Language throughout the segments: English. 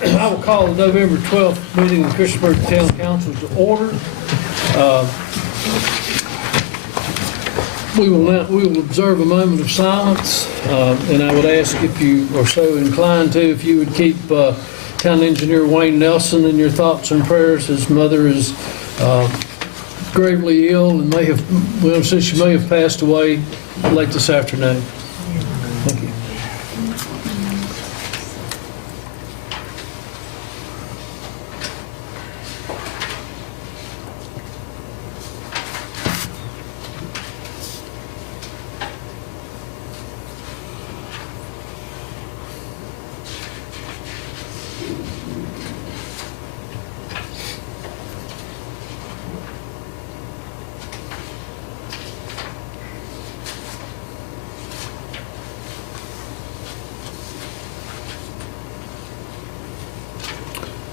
I will call the November 12th meeting of Christiansburg Town Council to order. We will observe a moment of silence, and I would ask, if you are so inclined to, if you would keep Town Engineer Wayne Nelson in your thoughts and prayers. His mother is gravely ill and says she may have passed away late this afternoon. Thank you.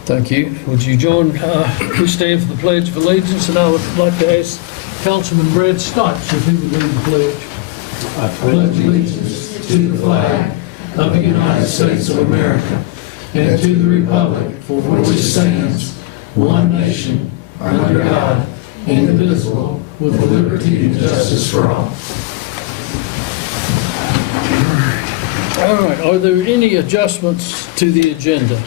Thank you. Would you please stand for the Pledge of Allegiance, and I would like to ask Councilman Brad Stotts if he would lead the pledge. I pledge allegiance to the flag of the United States of America and to the republic for which it stands, one nation, under God, indivisible, with liberty and justice for all. All right. Are there any adjustments to the agenda?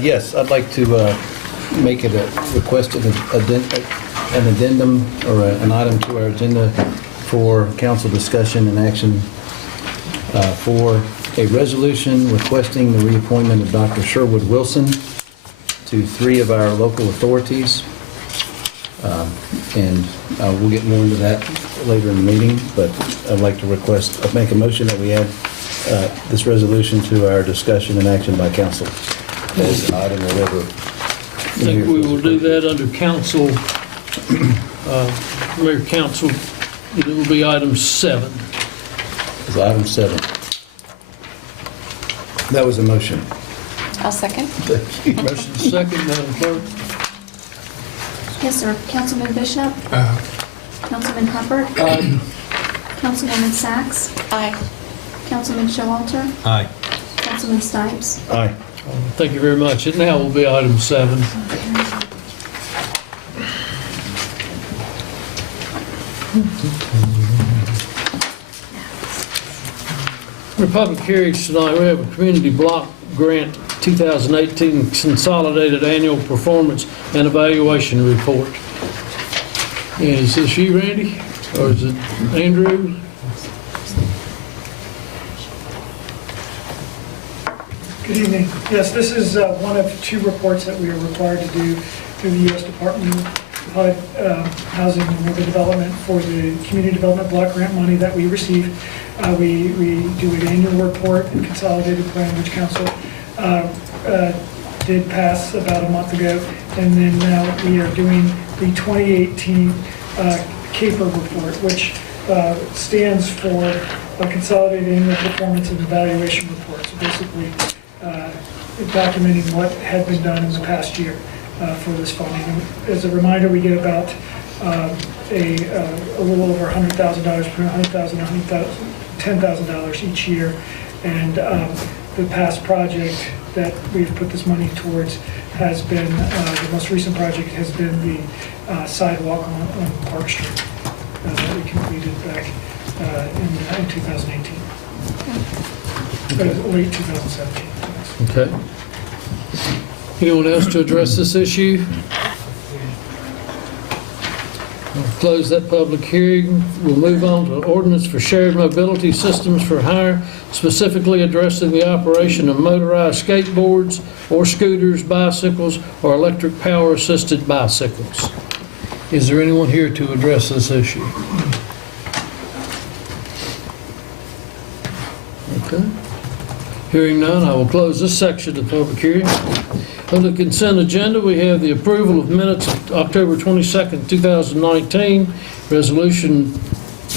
Yes, I'd like to make it a request of an addendum or an item to our agenda for council discussion and action for a resolution requesting the reappointment of Dr. Sherwood Wilson to 3 of our local authorities. And we'll get more into that later in the meeting, but I'd like to make a motion that we add this resolution to our discussion and action by council as item or whatever. I think we will do that under council, Mayor Council. It will be item 7. It's item 7. That was a motion. I'll second. Motion second, Madam Clerk. Yes, sir. Councilman Bishop? Councilman Hubbard? Councilwoman Sachs? Aye. Councilman Showalter? Aye. Councilman Stipes? Aye. Thank you very much. It now will be item 7. For public hearings tonight, we have a Community Block Grant 2018 Consolidated Annual Performance and Evaluation Report. Is this you, Randy? Or is it Andrew? Good evening. Yes, this is one of 2 reports that we are required to do through the U.S. Department of Housing and Urban Development for the Community Development Block Grant money that we receive. We do an annual report and consolidated plan, which Council did pass about a month ago. And then now we are doing the 2018 CAPER report, which stands for a Consolidated Annual Performance and Evaluation Report. So basically, documenting what had been done in the past year for this funding. And as a reminder, we get about a little over $100,000, between $100,000 and $10,000 each year. And the past project that we've put this money towards has been, the most recent project has been the sidewalk on Park Street that we completed back in 2018. Late 2017. Okay. Anyone else to address this issue? We'll close that public hearing. We'll move on to ordinance for shared mobility systems for hire, specifically addressing the operation of motorized skateboards or scooters, bicycles, or electric power-assisted bicycles. Is there anyone here to address this issue? Okay. Hearing none, I will close this section of the public hearing. On the consent agenda, we have the approval of minutes of October 22nd, 2019, resolution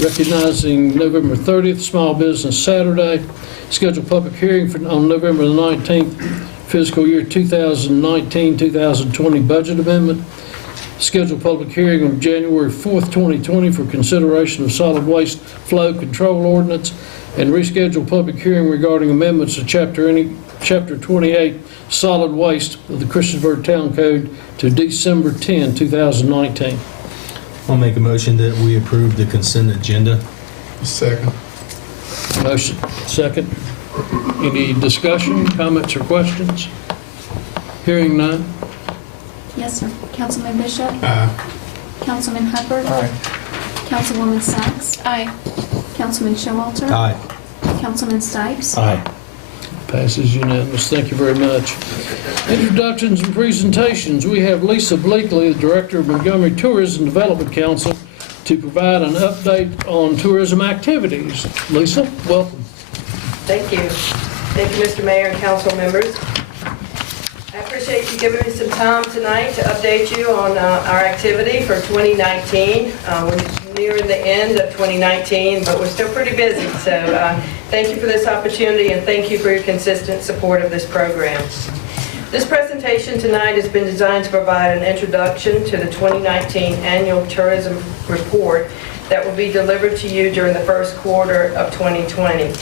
recognizing November 30th, Small Business Saturday, scheduled public hearing on November the 19th, fiscal year 2019-2020 budget amendment, scheduled public hearing on January 4th, 2020 for consideration of solid waste flow control ordinance, and reschedule public hearing regarding amendments to Chapter 28 Solid Waste of the Christiansburg Town Code to December 10, 2019. I'll make a motion that we approve the consent agenda. Second. Motion, second. Any discussion, comments, or questions? Hearing none. Yes, sir. Councilman Bishop? Aye. Councilman Hubbard? Aye. Councilwoman Sacks? Aye. Councilman Showalter? Aye. Councilman Stipes? Aye. Passes unanimous. Thank you very much. Introductions and presentations. We have Lisa Bleakley, the Director of Montgomery Tourism Development Council, to provide an update on tourism activities. Lisa, welcome. Thank you. Thank you, Mr. Mayor and council members. I appreciate you giving me some time tonight to update you on our activity for 2019. We're nearing the end of 2019, but we're still pretty busy. So thank you for this opportunity, and thank you for your consistent support of this program. This presentation tonight has been designed to provide an introduction to the 2019 Annual Tourism Report that will be delivered to you during the first quarter of 2020.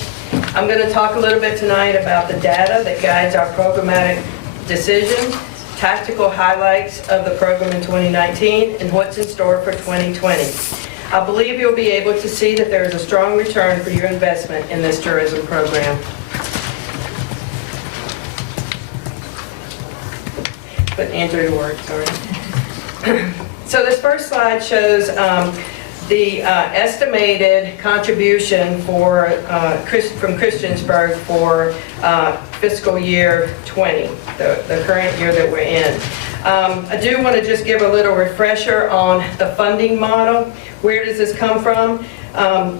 I'm going to talk a little bit tonight about the data that guides our programmatic decisions, tactical highlights of the program in 2019, and what's in store for 2020. I believe you'll be able to see that there is a strong return for your investment in this tourism program. Put Andrew to work, sorry. So this first slide shows the estimated contribution for from Christiansburg for fiscal year 20, the current year that we're in. I do want to just give a little refresher on the funding model. Where does this come from?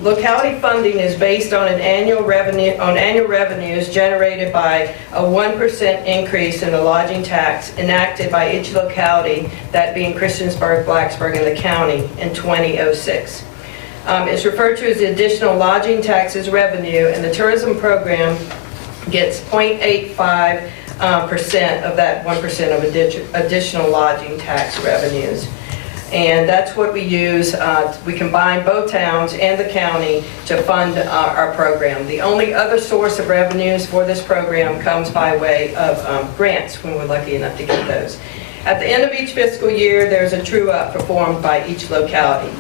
Locality funding is based on annual revenues generated by a 1% increase in the lodging tax enacted by each locality, that being Christiansburg, Blacksburg, and the county in 2006. It's referred to as the additional lodging taxes revenue, and the tourism program gets 0.85% of that 1% of additional lodging tax revenues. And that's what we use. We combine both towns and the county to fund our program. The only other source of revenues for this program comes by way of grants, when we're lucky enough to get those. At the end of each fiscal year, there's a true-up performed by each locality.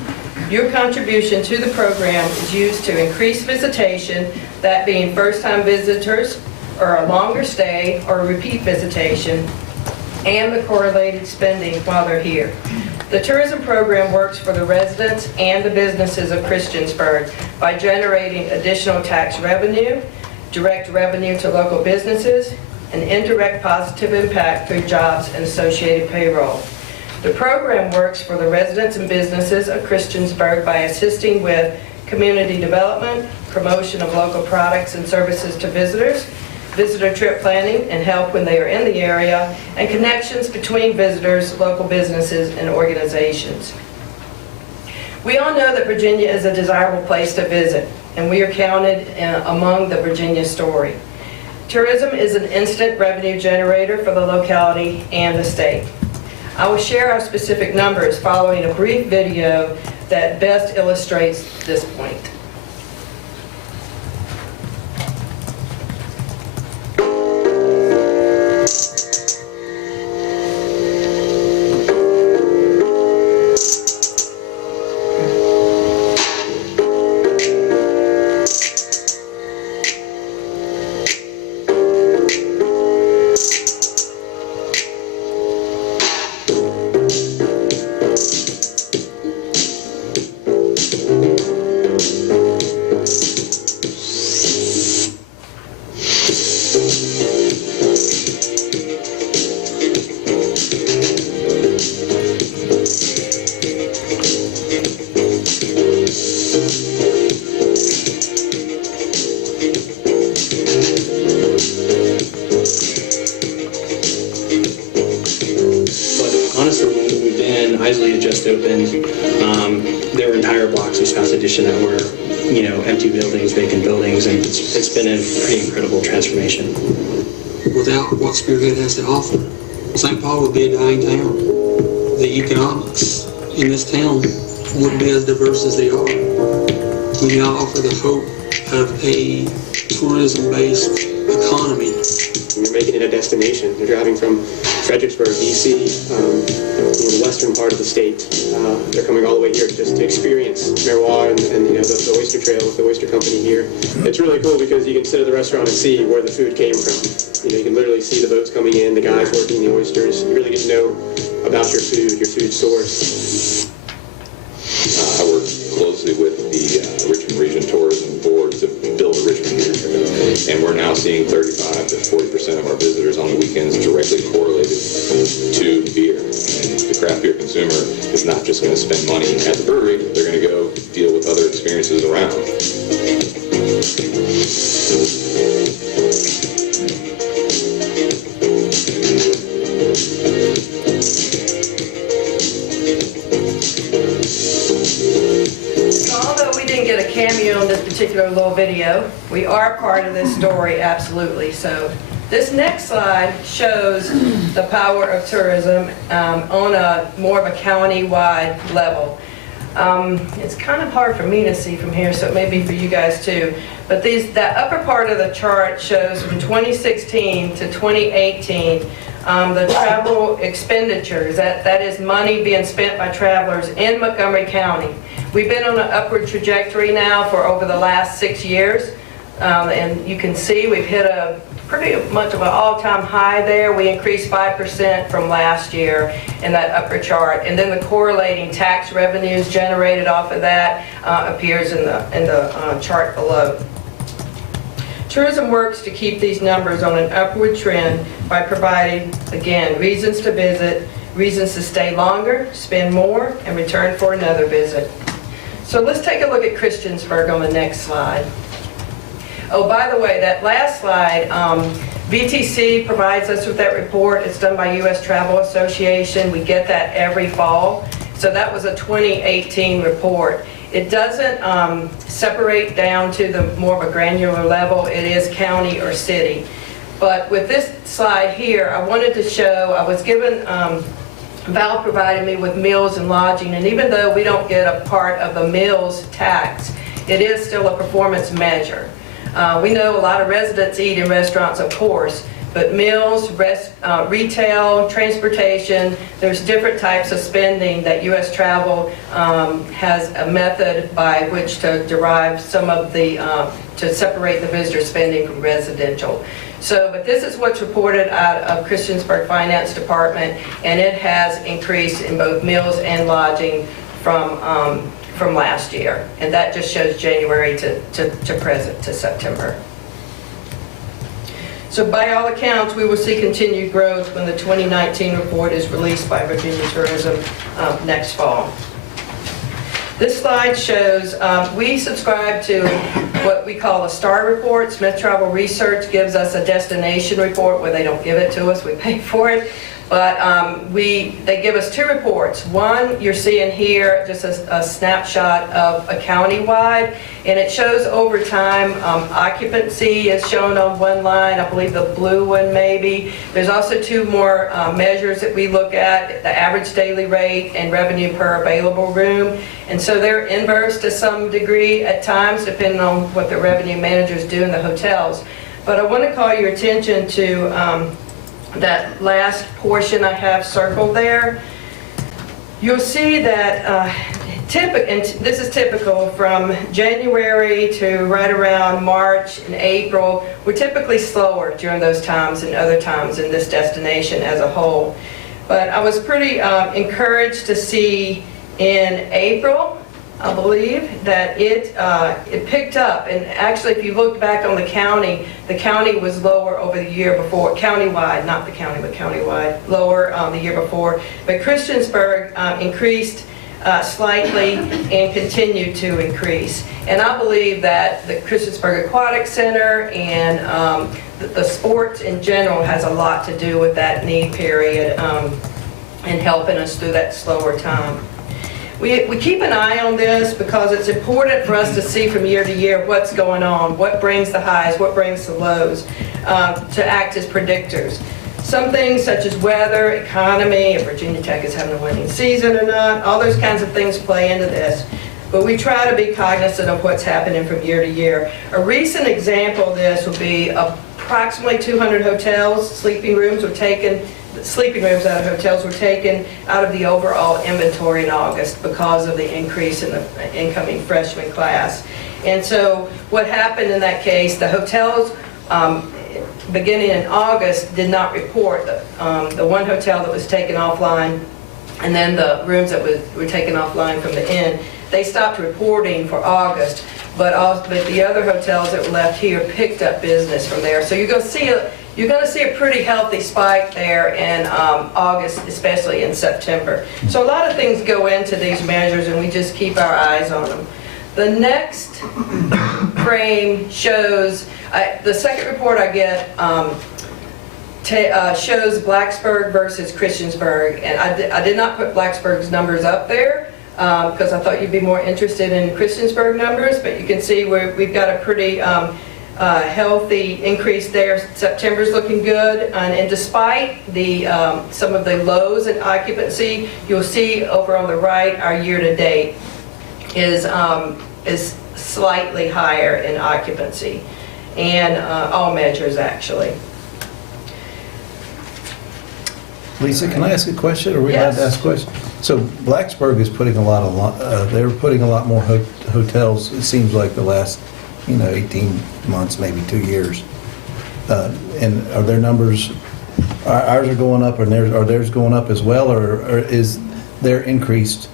Your contribution to the program is used to increase visitation, that being first-time visitors, or a longer stay, or a repeat visitation, and the correlated spending while they're here. The tourism program works for the residents and the businesses of Christiansburg by generating additional tax revenue, direct revenue to local businesses, and indirect positive impact through jobs and associated payroll. The program works for the residents and businesses of Christiansburg by assisting with community development, promotion of local products and services to visitors, visitor trip planning and help when they are in the area, and connections between visitors, local businesses, and organizations. We all know that Virginia is a desirable place to visit, and we are counted among the Virginia story. Tourism is an instant revenue generator for the locality and the state. I will share our specific numbers following a brief video that best illustrates this point. Isley had just opened. There were entire blocks of Scott's Addition that were, empty buildings, vacant buildings, and it's been a pretty incredible transformation. Without what Spearhead has to offer, St. Paul would be a dying town. The economics in this town wouldn't be as diverse as they are. We now offer the hope of a tourism-based economy. You're making it a destination. They're driving from Fredericksburg, DC, the western part of the state. They're coming all the way here just to experience Miroir and the oyster trail with the oyster company here. It's really cool because you can sit at the restaurant and see where the food came from. You can literally see the boats coming in, the guys working the oysters. You really get to know about your food source. I work closely with the Richmond Region Tourism Board to build a Richmond beer trip. And we're now seeing 35 to 40% of our visitors on the weekends directly correlated to beer. And the craft beer consumer is not just going to spend money at the brewery, they're going to go deal with other experiences around. Cameo in this particular little video. We are part of this story, absolutely. So this next slide shows the power of tourism on a more of a county-wide level. It's kind of hard for me to see from here, so it may be for you guys too. But that upper part of the chart shows from 2016 to 2018 the travel expenditures. That is money being spent by travelers in Montgomery County. We've been on an upward trajectory now for over the last 6 years, and you can see we've hit a pretty much of an all-time high there. We increased 5% from last year in that upper chart, and then the correlating tax revenues generated off of that appears in the chart below. Tourism works to keep these numbers on an upward trend by providing, again, reasons to visit, reasons to stay longer, spend more, and return for another visit. So let's take a look at Christiansburg on the next slide. Oh, by the way, that last slide, VTC provides us with that report. It's done by U.S. Travel Association. We get that every fall. So that was a 2018 report. It doesn't separate down to the more of a granular level. It is county or city. But with this slide here, I wanted to show, I was given, Val provided me with meals and lodging, and even though we don't get a part of the meals tax, it is still a performance measure. We know a lot of residents eat in restaurants, of course, but meals, retail, transportation, there's different types of spending that U.S. Travel has a method by which to derive some of the, to separate the visitor spending from residential. So, but this is what's reported out of Christiansburg Finance Department, and it has increased in both meals and lodging from last year. And that just shows January to present, to September. So by all accounts, we will see continued growth when the 2019 report is released by Virginia Tourism next fall. This slide shows, we subscribe to what we call a STAR report. Smith Travel Research gives us a destination report where they don't give it to us, we pay for it. But they give us two reports. One you're seeing here, just a snapshot of a county-wide, and it shows over time. Occupancy is shown on one line, I believe the blue one maybe. There's also two more measures that we look at, the average daily rate and revenue per available room. And so they're inverse to some degree at times, depending on what the revenue managers do in the hotels. But I want to call your attention to that last portion I have circled there. You'll see that, and this is typical from January to right around March and April, we're typically slower during those times than other times in this destination as a whole. But I was pretty encouraged to see in April, I believe, that it picked up. And actually, if you look back on the county was lower over the year before, countywide, not the county, but countywide, lower the year before. But Christiansburg increased slightly and continued to increase. And I believe that the Christiansburg Aquatic Center and the sports in general has a lot to do with that need period and helping us through that slower time. We keep an eye on this because it's important for us to see from year to year what's going on, what brings the highs, what brings the lows, to act as predictors. Some things such as weather, economy, if Virginia Tech is having a winning season or not, all those kinds of things play into this. but we try to be cognizant of what's happening from year to year. A recent example of this would be approximately 200 hotels, sleeping rooms out of hotels were taken out of the overall inventory in August because of the increase in the incoming freshman class. And so what happened in that case, the hotels beginning in August did not report the one hotel that was taken offline, and then the rooms that were taken offline from the inn, they stopped reporting for August, but the other hotels that were left here picked up business from there. So you're going to see a pretty healthy spike there in August, especially in September. So a lot of things go into these measures, and we just keep our eyes on them. The next frame shows, the second report I get shows Blacksburg versus Christiansburg, and I did not put Blacksburg's numbers up there because I thought you'd be more interested in Christiansburg numbers, but you can see we've got a pretty healthy increase there. September's looking good, and despite some of the lows in occupancy, you'll see over on the right our year-to-date is slightly higher in occupancy, and all measures actually. Lisa, can I ask a question? Are we allowed to Yes. ask a question? So Blacksburg is putting they're putting a lot more hotels, it seems like the last, 18 months, maybe 2 years. And are their numbers, ours are going up, and are theirs going up as well, or is their increased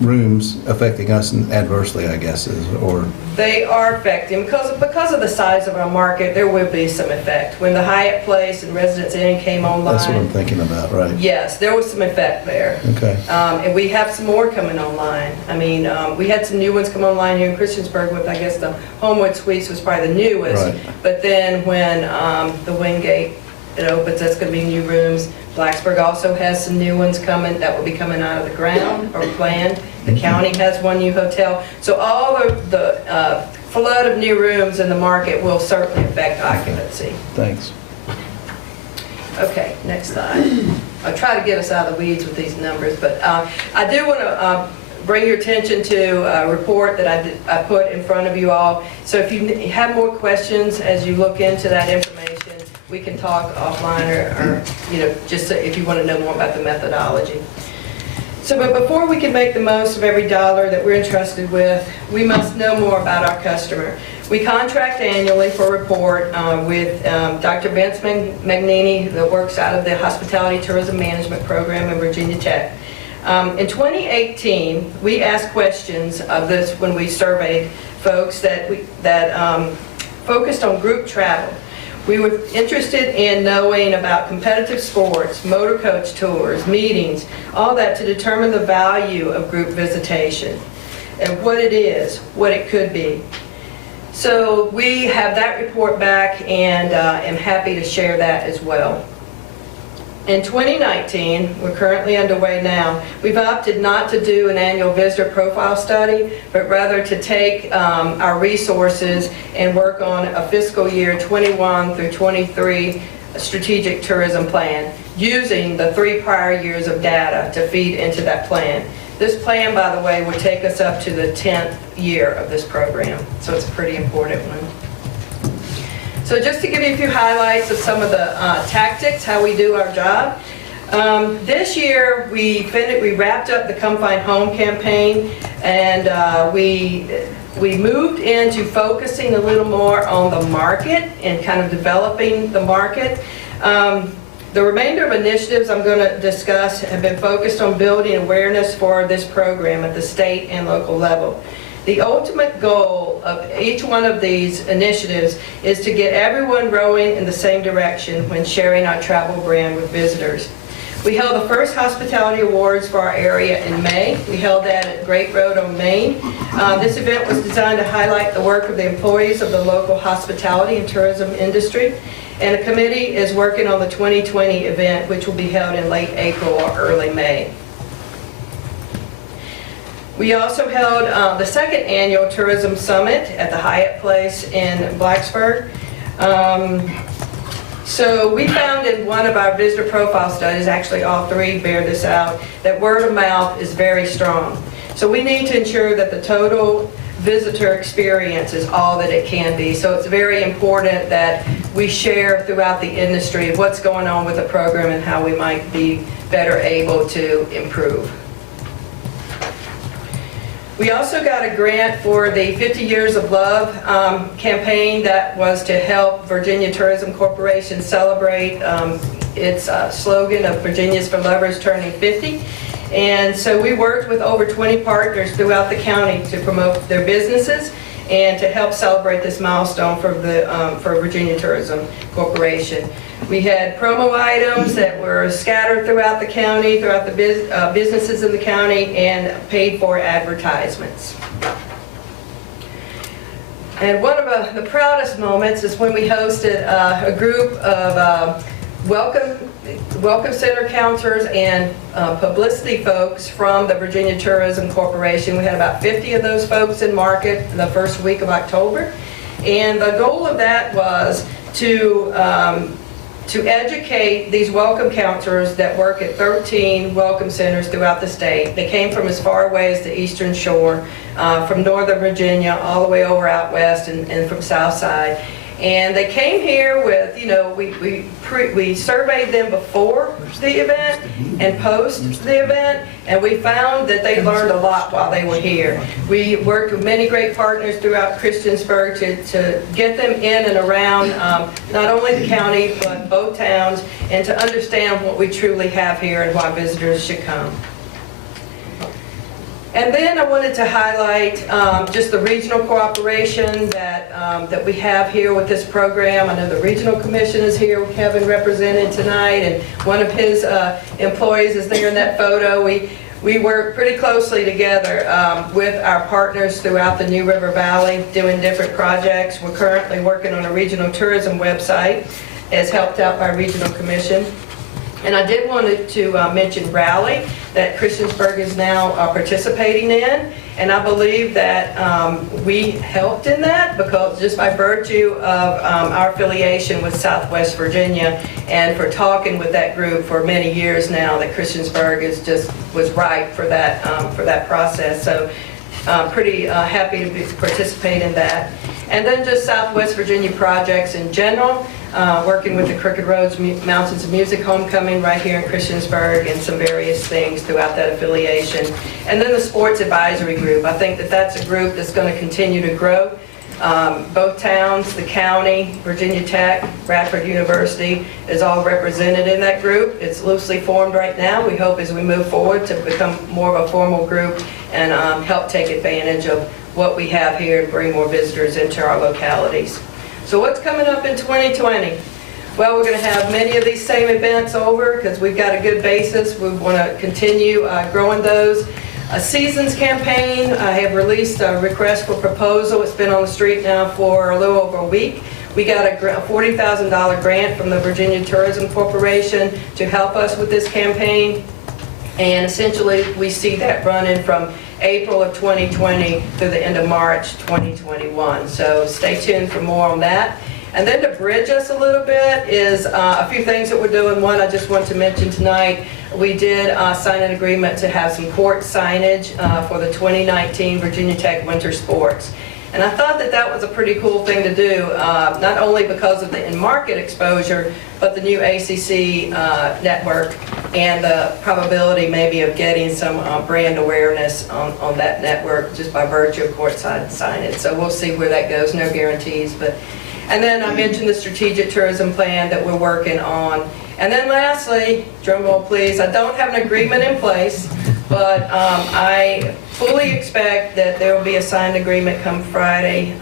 rooms affecting us adversely, I guess, or? They are affecting, because of the size of our market, there will be some effect. When the Hyatt Place and Residence Inn came online. That's what I'm thinking about, right? Yes, there was some effect there. Okay. And we have some more coming online. I mean, we had some new ones come online here in Christiansburg with, I guess, the Homewood Suites was probably the newest. Right. But then when the Wingate, it opens, that's going to be new rooms. Blacksburg also has some new ones coming that will be coming out of the ground or planned. The county has one new hotel. So all of the flood of new rooms in the market will certainly affect occupancy. Thanks. Okay, next slide. I'll try to get us out of the weeds with these numbers, but I do want to bring your attention to a report that I put in front of you all. So if you have more questions as you look into that information, we can talk offline or just if you want to know more about the methodology. So, but before we can make the most of every dollar that we're entrusted with, we must know more about our customer. We contract annually for a report with Dr. Vince Magnini, that works out of the Hospitality Tourism Management Program in Virginia Tech. In 2018, we asked questions of this when we surveyed folks that focused on group travel. We were interested in knowing about competitive sports, motor coach tours, meetings, all that to determine the value of group visitation and what it is, what it could be. So we have that report back, and am happy to share that as well. In 2019, we're currently underway now, we've opted not to do an annual visitor profile study, but rather to take our resources and work on a fiscal year 21 through 23 strategic tourism plan, using the 3 prior years of data to feed into that plan. This plan, by the way, would take us up to the 10th year of this program, so it's a pretty important one. So just to give you a few highlights of some of the tactics, how we do our job. This year, we wrapped up the Come Find Home campaign, and we moved into focusing a little more on the market and kind of developing the market. The remainder of initiatives I'm going to discuss have been focused on building awareness for this program at the state and local level. The ultimate goal of each one of these initiatives is to get everyone rowing in the same direction when sharing our travel brand with visitors. We held the first Hospitality Awards for our area in May. We held that at Great Road on Main. This event was designed to highlight the work of the employees of the local hospitality and tourism industry. And a committee is working on the 2020 event, which will be held in late April or early May. We also held the second annual Tourism Summit at the Hyatt Place in Blacksburg. So we found in one of our visitor profile studies, actually all three bear this out, that word of mouth is very strong. So we need to ensure that the total visitor experience is all that it can be. So it's very important that we share throughout the industry what's going on with the program and how we might be better able to improve. We also got a grant for the 50 Years of Love campaign that was to help Virginia Tourism Corporation celebrate its slogan of Virginia's for Lovers turning 50. And so we worked with over 20 partners throughout the county to promote their businesses and to help celebrate this milestone for Virginia Tourism Corporation. We had promo items that were scattered throughout the county, throughout the businesses in the county, and paid for advertisements. And one of the proudest moments is when we hosted a group of Welcome Center counselors and publicity folks from the Virginia Tourism Corporation. We had about 50 of those folks in market the first week of October. And the goal of that was to educate these welcome counselors that work at 13 welcome centers throughout the state. They came from as far away as the Eastern Shore, from Northern Virginia, all the way over out west and from Southside. And they came here with, you know, we surveyed them before the event and post the event, and we found that they learned a lot while they were here. We worked with many great partners throughout Christiansburg to get them in and around not only the county, but both towns, and to understand what we truly have here and why visitors should come. And then I wanted to highlight just the regional cooperation that we have here with this program. I know the Regional Commission is here, Kevin represented tonight, and one of his employees is there in that photo. We work pretty closely together with our partners throughout the New River Valley doing different projects. We're currently working on a regional tourism website as helped out by Regional Commission. And I did want to mention Rally that Christiansburg is now participating in, and I believe that we helped in that because just by virtue of our affiliation with Southwest Virginia and for talking with that group for many years now, that Christiansburg was right for that process. So pretty happy to participate in that. And then just Southwest Virginia projects in general. Working with the Crooked Roads Mountains of Music Homecoming right here in Christiansburg and some various things throughout that affiliation. And then the Sports Advisory Group. I think that that's a group that's going to continue to grow. Both towns, the county, Virginia Tech, Radford University is all represented in that group. It's loosely formed right now. We hope as we move forward to become more of a formal group and help take advantage of what we have here and bring more visitors into our localities. So what's coming up in 2020? Well, we're going to have many of these same events over because we've got a good basis. We want to continue growing those. A seasons campaign, I have released a request for proposal. It's been on the street now for a little over a week. We got a $40,000 grant from the Virginia Tourism Corporation to help us with this campaign. And essentially, we see that running from April of 2020 through the end of March 2021. So stay tuned for more on that. And then to bridge us a little bit is a few things that we're doing. One, I just want to mention tonight, we did sign an agreement to have some court signage for the 2019 Virginia Tech Winter Sports. And I thought that that was a pretty cool thing to do, not only because of the in-market exposure, but the new ACC network and the probability maybe of getting some brand awareness on that network just by virtue of courtside signage. So we'll see where that goes, no guarantees. And then I mentioned the strategic tourism plan that we're working on. And then lastly, drum roll please, I don't have an agreement in place, but I fully expect that there will be a signed agreement come Friday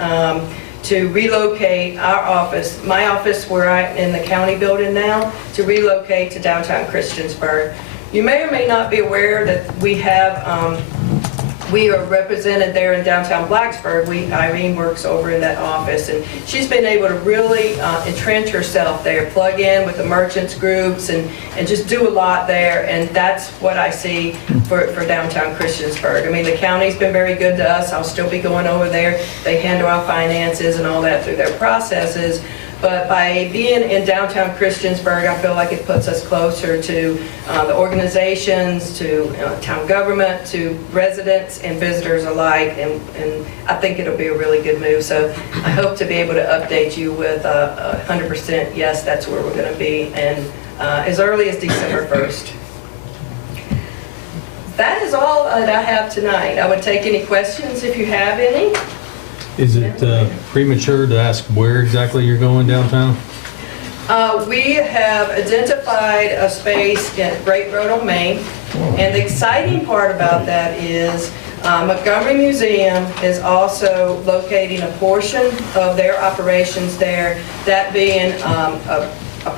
to relocate our office, my office where I'm in the county building now, to relocate to downtown Christiansburg. You may or may not be aware that we are represented there in downtown Blacksburg. Irene works over in that office, and she's been able to really entrench herself there, plug in with the merchants groups, and just do a lot there, and that's what I see for downtown Christiansburg. I mean, the county's been very good to us. I'll still be going over there. They handle our finances and all that through their processes, But by being in downtown Christiansburg, I feel like it puts us closer to the organizations, to town government, to residents and visitors alike, and I think it'll be a really good move. So I hope to be able to update you with 100% yes, that's where we're going to be, and as early as December 1st. That is all that I have tonight. I would take any questions if you have any. Is it premature to ask where exactly you're going downtown? We have identified a space at Great Road on Main, and the exciting part about that is Montgomery Museum is also locating a portion of their operations there, that being a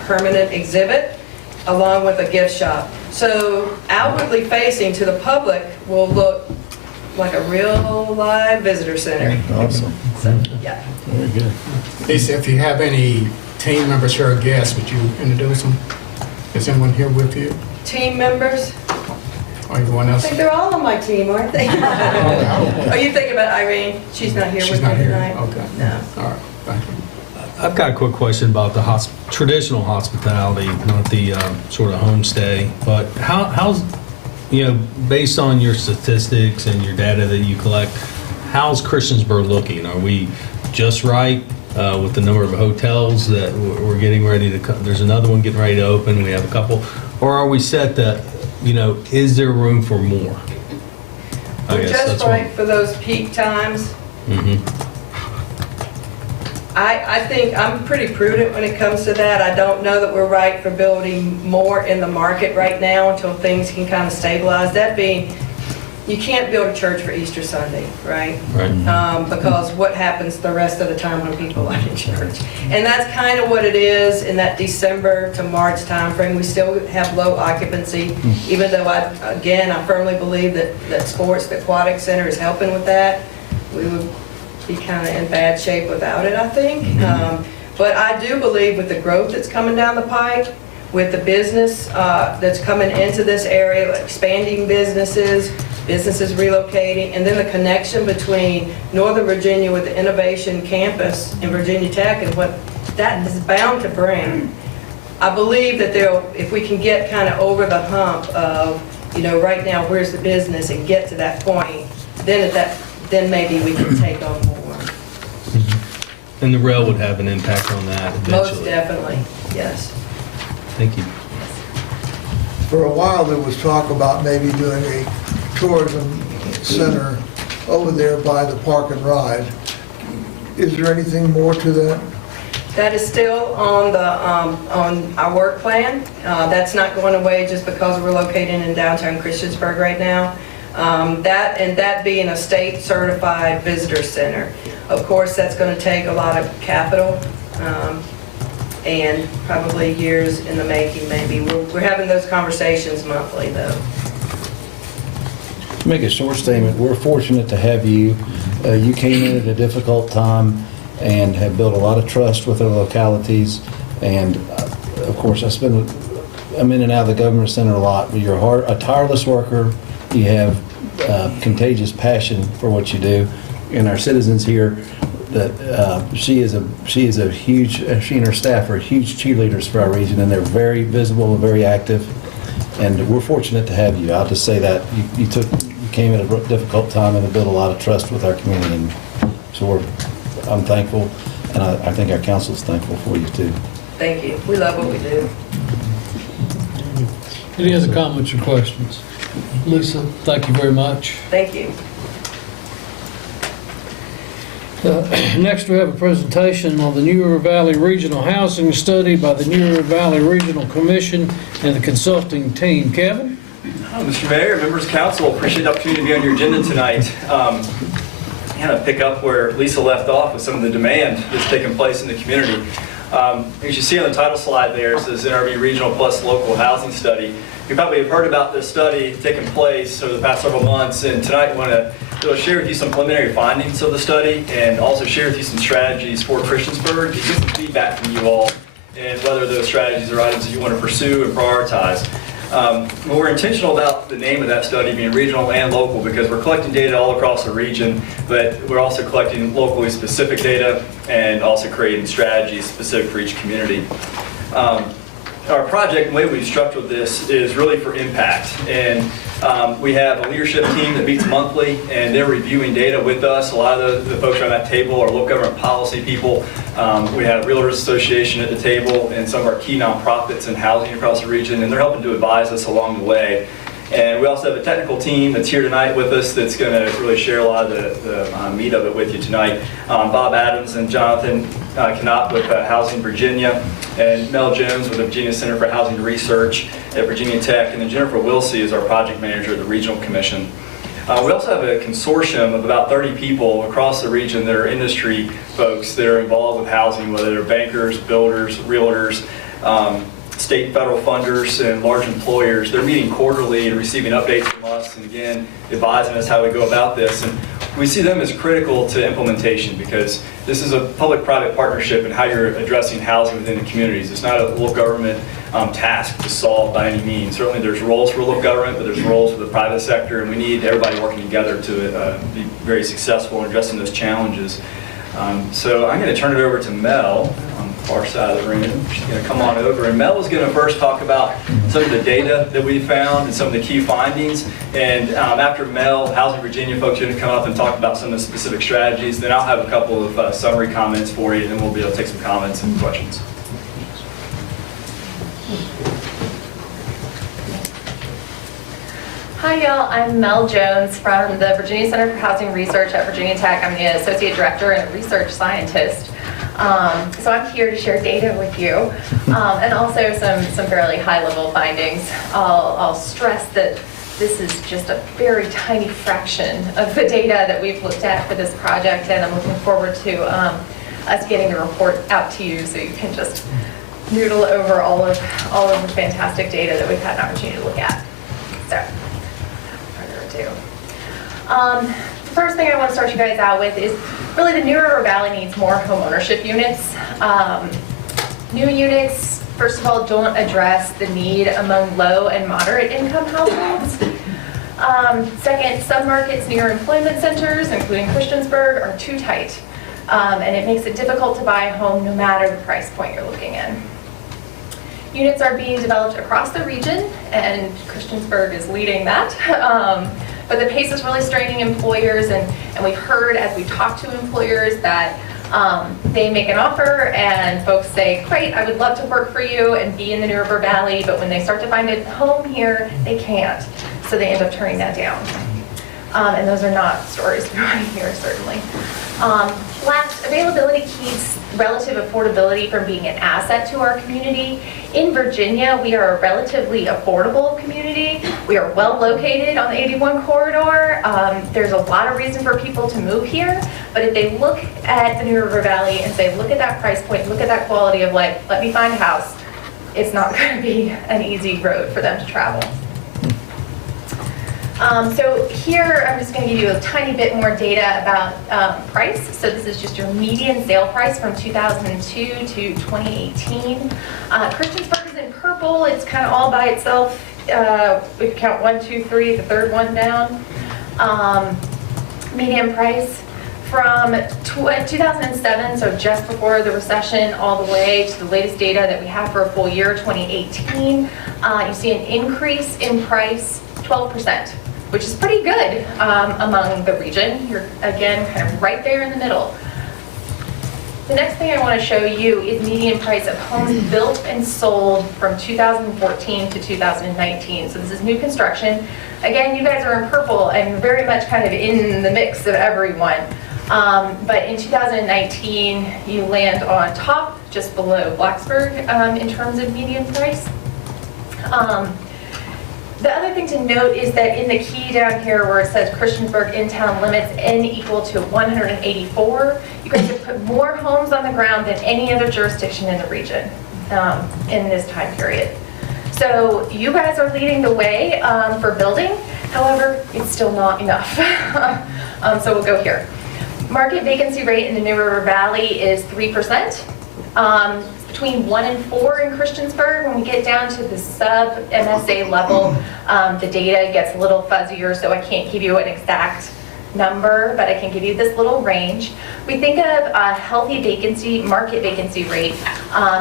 permanent exhibit along with a gift shop. So outwardly facing to the public will look like a real live visitor center. Awesome. Yeah. Very good. Lisa, if you have any team members here or guests, would you introduce them? Is anyone here with you? Team members, Or everyone I else? think they're all on my team, aren't they? Are you thinking about Irene? She's not here She's with me not here. tonight. Okay. No. All right, thank you. I've got a quick question about the traditional hospitality, not the sort of homestay. But how's, based on your statistics and your data that you collect, how's Christiansburg looking? Are we just right with the number of hotels that we're getting ready to? There's another one getting ready to open. We have a couple, or are we set that? Is there room for more? We're just right for those peak times. Mm-hmm. I think I'm pretty prudent when it comes to that. I don't know that we're right for building more in the market right now until things can kind of stabilize. That being, you can't build a church for Easter Sunday, right? Right. Because what happens the rest of the time when people are in church? And that's kind of what it is in that December to March timeframe. We still have low occupancy, even though I firmly believe that sports, the aquatic center is helping with that. We would be kind of in bad shape without it, I think. But I do believe with the growth that's coming down the pike, with the business that's coming into this area, expanding businesses relocating, and then the connection between Northern Virginia with the Innovation Campus in Virginia Tech and what that is bound to bring. I believe that if we can get kind of over the hump of, right now, where's the business, and get to that point, then maybe we can take on more. And the rail would have an impact on that eventually. Most definitely, yes. Thank you. For a while, there was talk about maybe doing a tourism center over there by the Park and Ride. Is there anything more to that? That is still on our work plan. That's not going away just because we're located in downtown Christiansburg right now. That being a state certified visitor center. Of course, that's going to take a lot of capital and probably years in the making maybe. We're having those conversations monthly though. To make a short statement, we're fortunate to have you. You came in at a difficult time and have built a lot of trust with our localities. And of course, I'm in and out of the government center a lot, but you're a tireless worker. You have contagious passion for what you do. And our citizens here, that she and her staff are huge cheerleaders for our region, and they're very visible and very active. And we're fortunate to have you. I'll just say that you came at a difficult time and have built a lot of trust with our community. And so I'm thankful, and I think our council is thankful for you too. Thank you. We love what we do. Any other comments or questions? Lisa, thank you very much. Thank you. Next, we have a presentation on the New River Valley Regional Housing Study by the New River Valley Regional Commission and the consulting team. Kevin? Mr. Mayor, members of council, appreciate the opportunity to be on your agenda tonight. Kind of pick up where Lisa left off with some of the demand that's taking place in the community. As you see on the title slide there, it says NRV Regional Plus Local Housing Study. You probably have heard about this study taking place over the past several months, and tonight we want to share with you some preliminary findings of the study and also share with you some strategies for Christiansburg to get some feedback from you all and whether those strategies are items that you want to pursue and prioritize. Well, we're intentional about the name of that study being regional and local because we're collecting data all across the region, but we're also collecting locally specific data and also creating strategies specific for each community. Our project, the way we've structured this, is really for impact. And we have a leadership team that meets monthly, and they're reviewing data with us. A lot of the folks around that table are local government policy people. We have Realtors Association at the table and some of our key nonprofits in housing across the region, and they're helping to advise us along the way. And we also have a technical team that's here tonight with us that's going to really share a lot of the meat of it with you tonight. Bob Adams and Jonathan Knott with Housing Virginia, and Mel Jones with the Virginia Center for Housing Research at Virginia Tech, and then Jennifer Wilsey is our project manager at the Regional Commission. We also have a consortium of about 30 people across the region that are industry folks that are involved with housing, whether they're bankers, builders, realtors, state and federal funders, and large employers. They're meeting quarterly and receiving updates from us, and again, advising us how we go about this. And we see them as critical to implementation because this is a public-private partnership in how you're addressing housing within the communities. It's not a local government task to solve by any means. Certainly there's roles for local government, but there's roles for the private sector, and we need everybody working together to be very successful in addressing those challenges. So I'm going to turn it over to Mel on the far side of the room. She's going to come on over, and Mel is going to first talk about some of the data that we found and some of the key findings. And after Mel, Housing Virginia folks are going to come up and talk about some of the specific strategies. Then I'll have a couple of summary comments for you, and then we'll be able to take some comments and questions. Hi y'all, I'm Mel Jones from the Virginia Center for Housing Research at Virginia Tech. I'm the Associate Director and a Research Scientist. So I'm here to share data with you and also some fairly high-level findings. I'll stress that this is just a very tiny fraction of the data that we've looked at for this project, and I'm looking forward to us getting the report out to you so you can just noodle over all of the fantastic data that we've had an opportunity to look at. So. The first thing I want to start you guys out with is really the New River Valley needs more home ownership units. New units, first of all, don't address the need among low and moderate income households. Second, some markets near employment centers, including Christiansburg, are too tight. And it makes it difficult to buy a home no matter the price point you're looking in. Units are being developed across the region, and Christiansburg is leading that. But the pace is really straining employers, and we've heard as we talk to employers that they make an offer and folks say, great, I would love to work for you and be in the New River Valley, but when they start to find a home here, they can't. So they end up turning that down. And those are not stories we're running here, certainly. Last, availability keeps relative affordability from being an asset to our community. In Virginia, we are a relatively affordable community. We are well located on the 81 corridor. There's a lot of reason for people to move here, but if they look at the New River Valley and say, look at that price point, look at that quality of life, let me find a house, it's not going to be an easy road for them to travel. So here, I'm just going to give you a tiny bit more data about price. So this is just your median sale price from 2002 to 2018. Christiansburg is in purple. It's kind of all by itself. We count 1, 2, 3, the third one down. Median price from 2007, so just before the recession, all the way to the latest data that we have for a full year, 2018. You see an increase in price, 12%. Which is pretty good among the region. You're, again, kind of right there in the middle. The next thing I want to show you is median price of homes built and sold from 2014 to 2019. So this is new construction. Again, you guys are in purple and very much kind of in the mix of everyone. But in 2019, you land on top, just below Blacksburg in terms of median price. The other thing to note is that in the key down here where it says Christiansburg in-town limits N equal to 184, you guys have put more homes on the ground than any other jurisdiction in the region in this time period. So you guys are leading the way for building. However, it's still not enough. So we'll go here. Market vacancy rate in the New River Valley is 3%. Between 1 and 4 in Christiansburg. When we get down to the sub-MSA level, the data gets a little fuzzier, so I can't give you an exact number, but I can give you this little range. We think of a healthy vacancy, market vacancy rate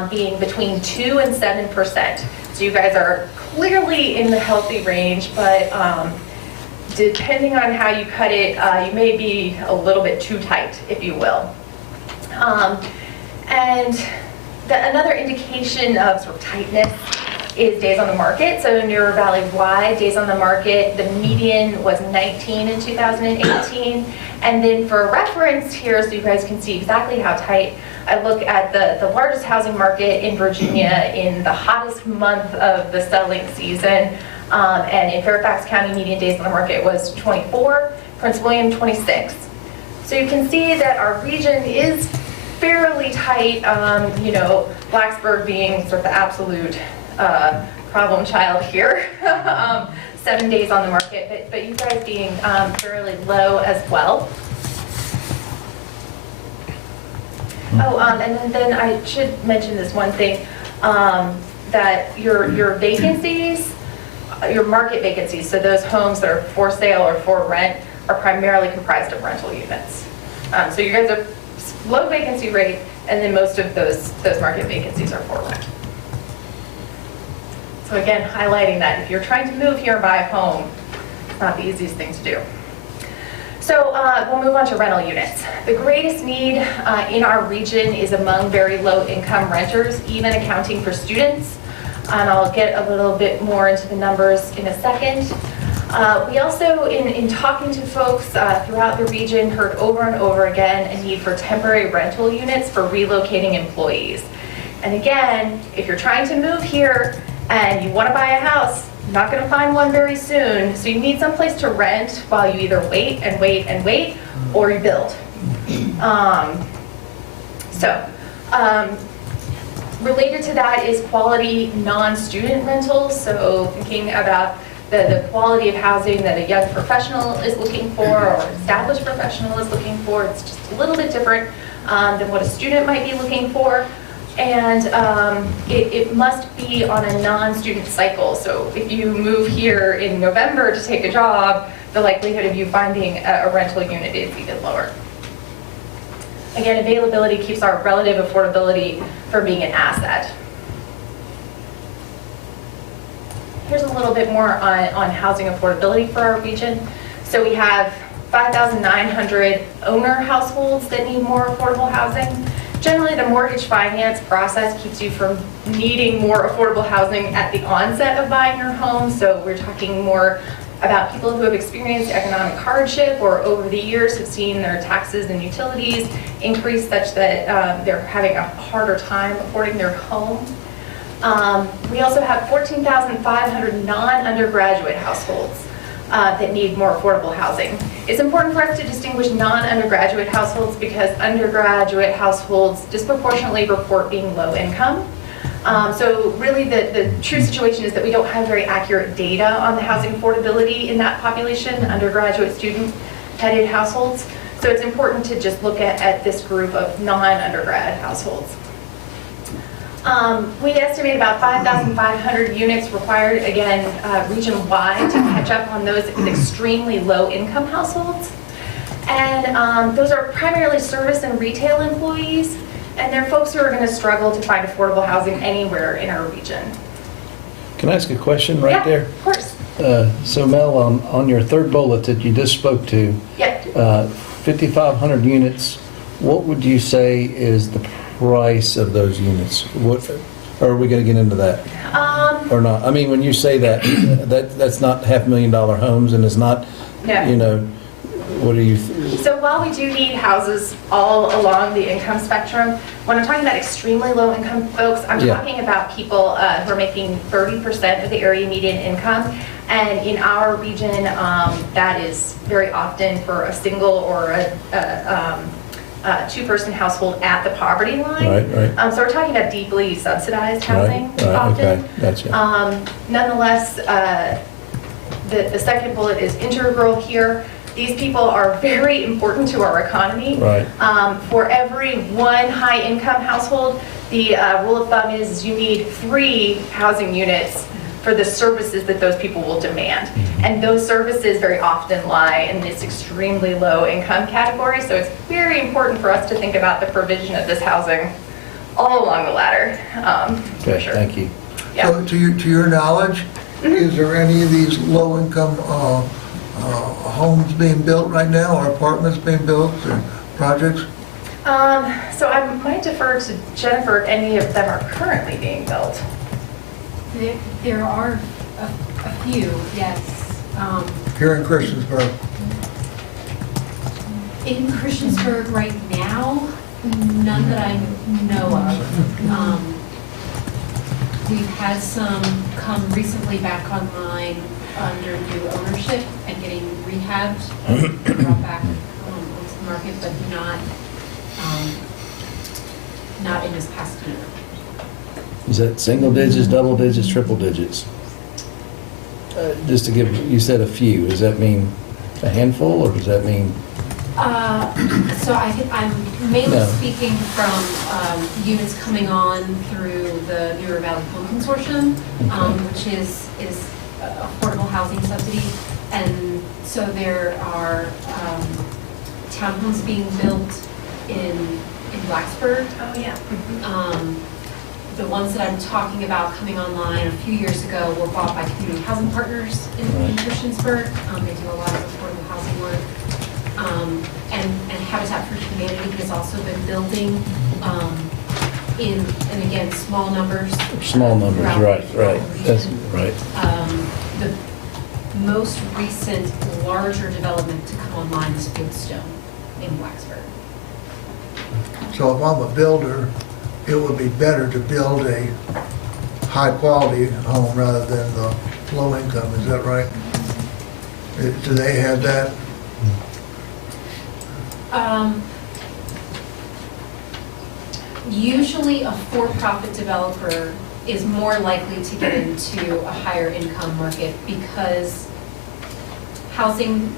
being between 2 and 7%. So you guys are clearly in the healthy range, but depending on how you cut it, you may be a little bit too tight, if you will. And another indication of sort of tightness is days on the market. So New Valley-wide, days on the market, the median was 19 in 2018. And then for reference here, so you guys can see exactly how tight, I look at the largest housing market in Virginia in the hottest month of the selling season. And in Fairfax County, median days on the market was 24, Prince William 26. So you can see that our region is fairly tight, you know, Blacksburg being sort of the absolute problem child here, 7 days on the market, but you guys being fairly low as well. Oh, and then I should mention this one thing, that your vacancies, your market vacancies, so those homes that are for sale or for rent, are primarily comprised of rental units. So you guys are low vacancy rate, and then most of those market vacancies are for rent. So again, highlighting that if you're trying to move here and buy a home, it's not the easiest thing to do. So we'll move on to rental units. The greatest need in our region is among very low income renters, even accounting for students. And I'll get a little bit more into the numbers in a second. We also, in talking to folks throughout the region, heard over and over again a need for temporary rental units for relocating employees. And again, if you're trying to move here and you want to buy a house, you're not going to find one very soon, so you need someplace to rent while you either wait and wait and wait, or you build. Related to that is quality non-student rentals, so thinking about the quality of housing that a young professional is looking for or an established professional is looking for. It's just a little bit different than what a student might be looking for. And it must be on a non-student cycle. So if you move here in November to take a job, the likelihood of you finding a rental unit is even lower. Again, availability keeps our relative affordability from being an asset. Here's a little bit more on housing affordability for our region. So we have 5,900 owner households that need more affordable housing. Generally, the mortgage finance process keeps you from needing more affordable housing at the onset of buying your home. So we're talking more about people who have experienced economic hardship or over the years have seen their taxes and utilities increase such that they're having a harder time affording their home. We also have 14,500 non-undergraduate households that need more affordable housing. It's important for us to distinguish non-undergraduate households because undergraduate households disproportionately report being low income. So really the true situation is that we don't have very accurate data on the housing affordability in that population, undergraduate student-headed households. So it's important to just look at this group of non-undergrad households. We estimate about 5,500 units required, again, region-wide to catch up on those extremely low-income households. And those are primarily service and retail employees, and they're folks who are going to struggle to find affordable housing anywhere in our region. Can I ask a question right there? Of course. So Mel, on your third bullet that you just spoke to, Yep. 5,500 units, what would you say is the price of those units? What, are we going to get into that or not? I mean, when you say that, that's not $500,000 homes, and it's not, No. you know, what do you? So while we do need houses all along the income spectrum, when I'm talking about extremely low income folks, I'm talking about people who are making 30% of the area median income. And in our region, that is very often for a single or a two-person household at the poverty line. Right. So we're talking about deeply subsidized housing often. Okay, gotcha. Nonetheless, the second bullet is integral here. These people are very important to our economy. Right. For every one high-income household, the rule of thumb is you need 3 housing units for the services that those people will demand. And those services very often lie in this extremely low income category. So it's very important for us to think about the provision of this housing all along the ladder. For Okay, sure. thank you. Yeah. So to your knowledge, is there any of these low-income homes being built right now, or apartments being built, or projects? So I might defer to Jennifer if any of them are currently being built. There are a few, yes. Here in Christiansburg? In Christiansburg right now, none that I know of. We've had some come recently back online under new ownership and getting rehabbed, brought back onto the market, but not in this past year. Is that single digits, double digits, triple digits? Just to give, you said a few, does that mean a handful, or does that mean? So I'm mainly No. speaking from units coming on through the New River Valley Home Consortium, which is affordable housing subsidy. And so there are townhomes being built in Blacksburg. Oh, yeah. The ones that I'm talking about coming online a few years ago were bought by Community Housing Partners in Christiansburg. They do a lot of affordable housing work. And Habitat for Humanity has also been building and again, small numbers. Small numbers, right. That's right. The most recent larger development to come online is Fieldstone in Blacksburg. So if I'm a builder, it would be better to build a high-quality home rather than the low-income, is that right? Do they have that? Usually a for-profit developer is more likely to get into a higher income market because housing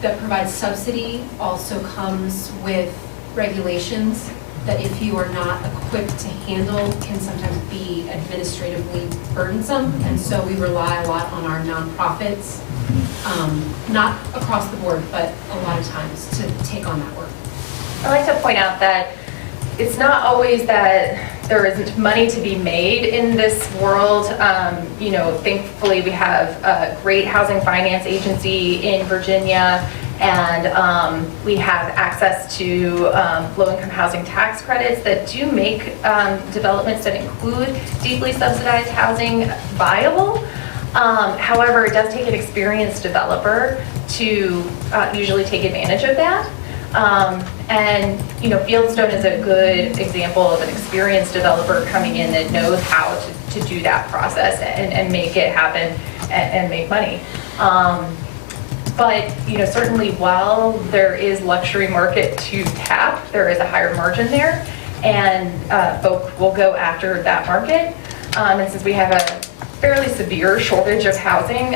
that provides subsidy also comes with regulations that if you are not equipped to handle can sometimes be administratively burdensome. And so we rely a lot on our nonprofits, not across the board, but a lot of times to take on that work. I like to point out that it's not always that there isn't money to be made in this world. Thankfully we have a great housing finance agency in Virginia, and we have access to low-income housing tax credits that do make developments that include deeply subsidized housing viable. However, it does take an experienced developer to usually take advantage of that. Fieldstone is a good example of an experienced developer coming in that knows how to do that process and make it happen and make money. But certainly while there is luxury market to tap, there is a higher margin there, and folk will go after that market. And since we have a fairly severe shortage of housing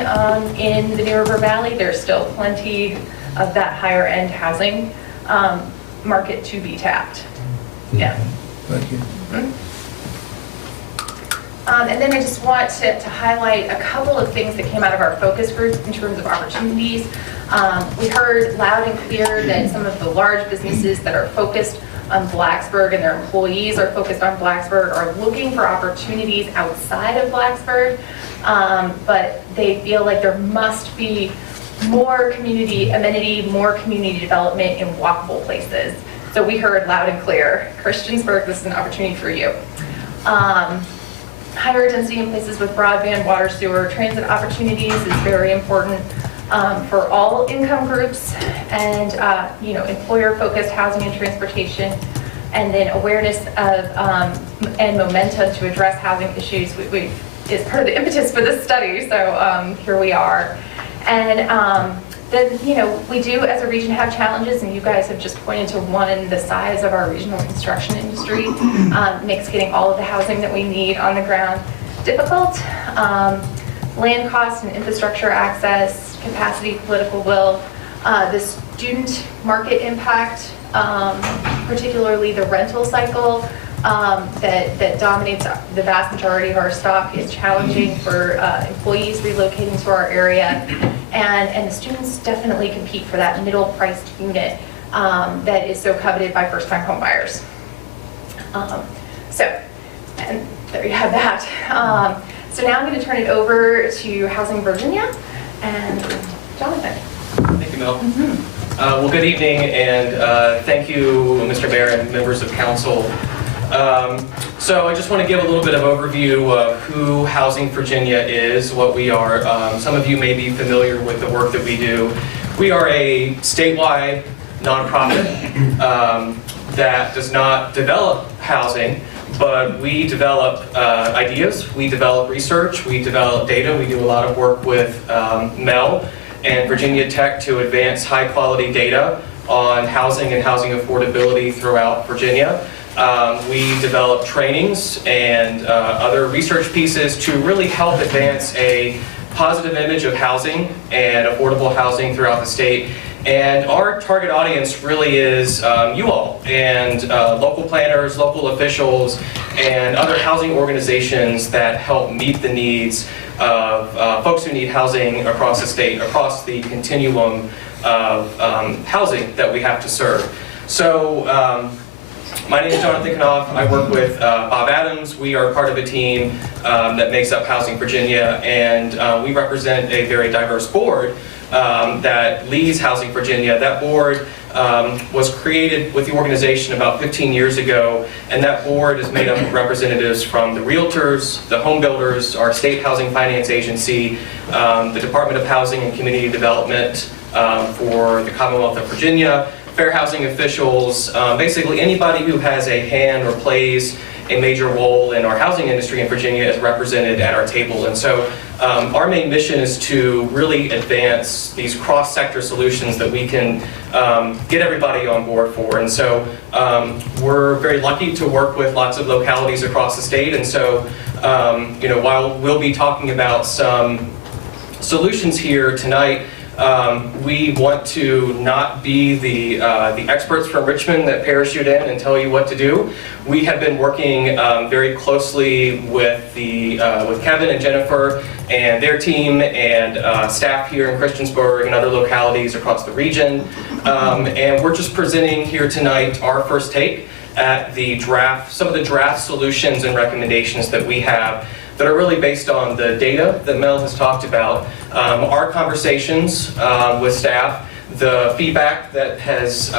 in the New River Valley, there's still plenty of that higher end housing market to be tapped. Yeah. Thank you. And then I just want to highlight a couple of things that came out of our focus group in terms of opportunities. We heard loud and clear that some of the large businesses that are focused on Blacksburg and their employees are focused on Blacksburg are looking for opportunities outside of Blacksburg, but they feel like there must be more community amenity, more community development in walkable places. So we heard loud and clear, Christiansburg, this is an opportunity for you. Higher density in places with broadband, water, sewer, transit opportunities is very important for all income groups, and employer-focused housing and transportation, and then awareness of and momentum to address housing issues is part of the impetus for this study. So here we are. And then, we do as a region have challenges, and you guys have just pointed to one. The size of our regional construction industry makes getting all of the housing that we need on the ground difficult. Land costs and infrastructure access, capacity, political will the student market impact, particularly the rental cycle that dominates the vast majority of our stock, is challenging for employees relocating to our area. And the students definitely compete for that middle-priced unit that is so coveted by first-time home buyers. And there you have that. So now I'm going to turn it over to Housing Virginia and Jonathan. Thank you, Mel. Well, good evening, and thank you, Mr. Mayor and members of council. So I just want to give a little bit of overview of who Housing Virginia is, what we are. Some of you may be familiar with the work that we do. We are a statewide nonprofit that does not develop housing, but we develop ideas, we develop research, we develop data. We do a lot of work with Mel and Virginia Tech to advance high-quality data on housing and housing affordability throughout Virginia. We develop trainings and other research pieces to really help advance a positive image of housing and affordable housing throughout the state. And our target audience really is you all and local planners, local officials, and other housing organizations that help meet the needs of folks who need housing across the state, across the continuum of housing that we have to serve. So my name is Jonathan Knopf. I work with Bob Adams. We are part of a team that makes up Housing Virginia, and we represent a very diverse board that leads Housing Virginia. That board was created with the organization about 15 years ago, and that board is made up of representatives from the realtors, the home builders, our state housing finance agency, the Department of Housing and Community Development for the Commonwealth of Virginia, fair housing officials, basically anybody who has a hand or plays a major role in our housing industry in Virginia is represented at our table. And so our main mission is to really advance these cross-sector solutions that we can get everybody on board for. And so we're very lucky to work with lots of localities across the state. And so while we'll be talking about some solutions here tonight, we want to not be the experts from Richmond that parachute in and tell you what to do. We have been working very closely with Kevin and Jennifer and their team and staff here in Christiansburg and other localities across the region. And we're just presenting here tonight our first take at some of the draft solutions and recommendations that we have that are really based on the data that Mel has talked about, our conversations with staff, the feedback that has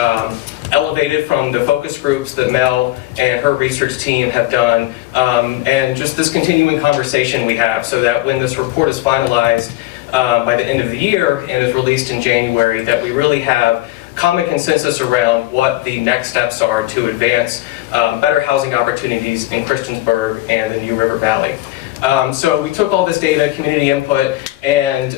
elevated from the focus groups that Mel and her research team have done, and just this continuing conversation we have so that when this report is finalized by the end of the year and is released in January, that we really have common consensus around what the next steps are to advance better housing opportunities in Christiansburg and the New River Valley. So we took all this data, community input, and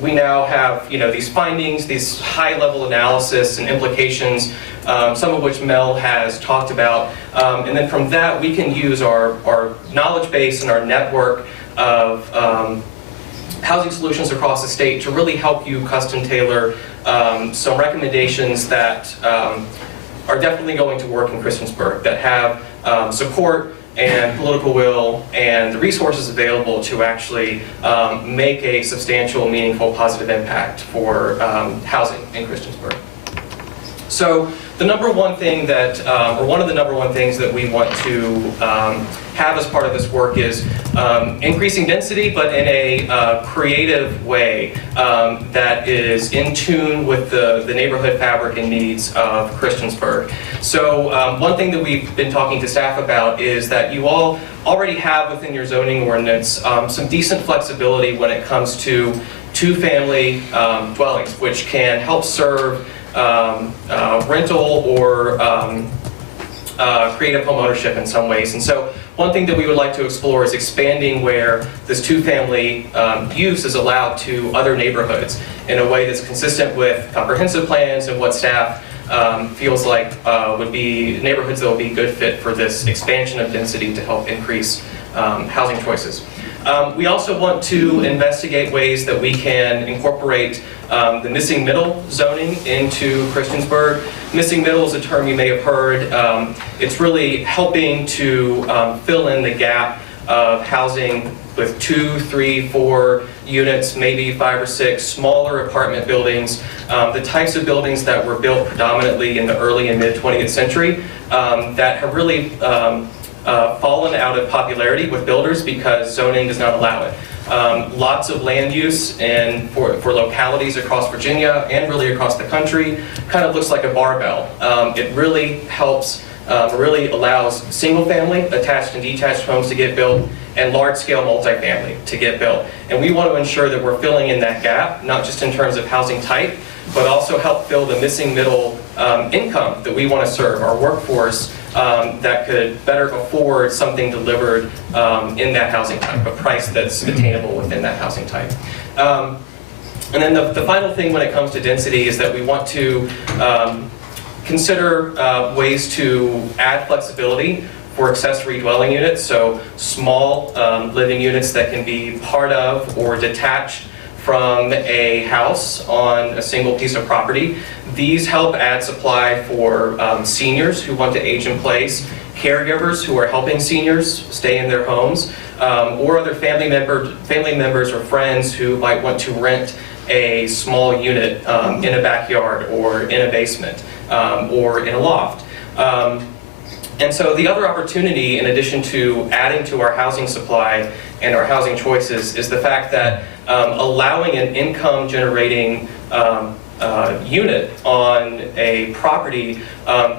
we now have these findings, these high-level analysis and implications, some of which Mel has talked about. And then from that, we can use our knowledge base and our network of housing solutions across the state to really help you custom tailor some recommendations that are definitely going to work in Christiansburg, that have support and political will and the resources available to actually make a substantial, meaningful, positive impact for housing in Christiansburg. So the number one thing that, or one of the number one things that we want to have as part of this work is increasing density, but in a creative way that is in tune with the neighborhood fabric and needs of Christiansburg. So one thing that we've been talking to staff about is that you all already have within your zoning ordinance some decent flexibility when it comes to two-family dwellings, which can help serve rental or creative home ownership in some ways. And so one thing that we would like to explore is expanding where this two-family use is allowed to other neighborhoods in a way that's consistent with comprehensive plans and what staff feels like would be neighborhoods that will be a good fit for this expansion of density to help increase housing choices. We also want to investigate ways that we can incorporate the missing middle zoning into Christiansburg. Missing middle is a term you may have heard. It's really helping to fill in the gap of housing with 2, 3, 4 units, maybe 5 or 6 smaller apartment buildings, the types of buildings that were built predominantly in the early and mid 20th century that have really fallen out of popularity with builders because zoning does not allow it. Lots of land use and for localities across Virginia and really across the country kind of looks like a barbell. It really helps, really allows single-family attached and detached homes to get built and large-scale multifamily to get built. And we want to ensure that we're filling in that gap, not just in terms of housing type, but also help fill the missing middle income that we want to serve, our workforce that could better afford something delivered in that housing type, a price that's attainable within that housing type. And then the final thing when it comes to density is that we want to consider ways to add flexibility for accessory dwelling units, so small living units that can be part of or detached from a house on a single piece of property. These help add supply for seniors who want to age in place, caregivers who are helping seniors stay in their homes, or other family members or friends who might want to rent a small unit in a backyard or in a basement or in a loft. And so the other opportunity, in addition to adding to our housing supply and our housing choices, is the fact that allowing an income-generating unit on a property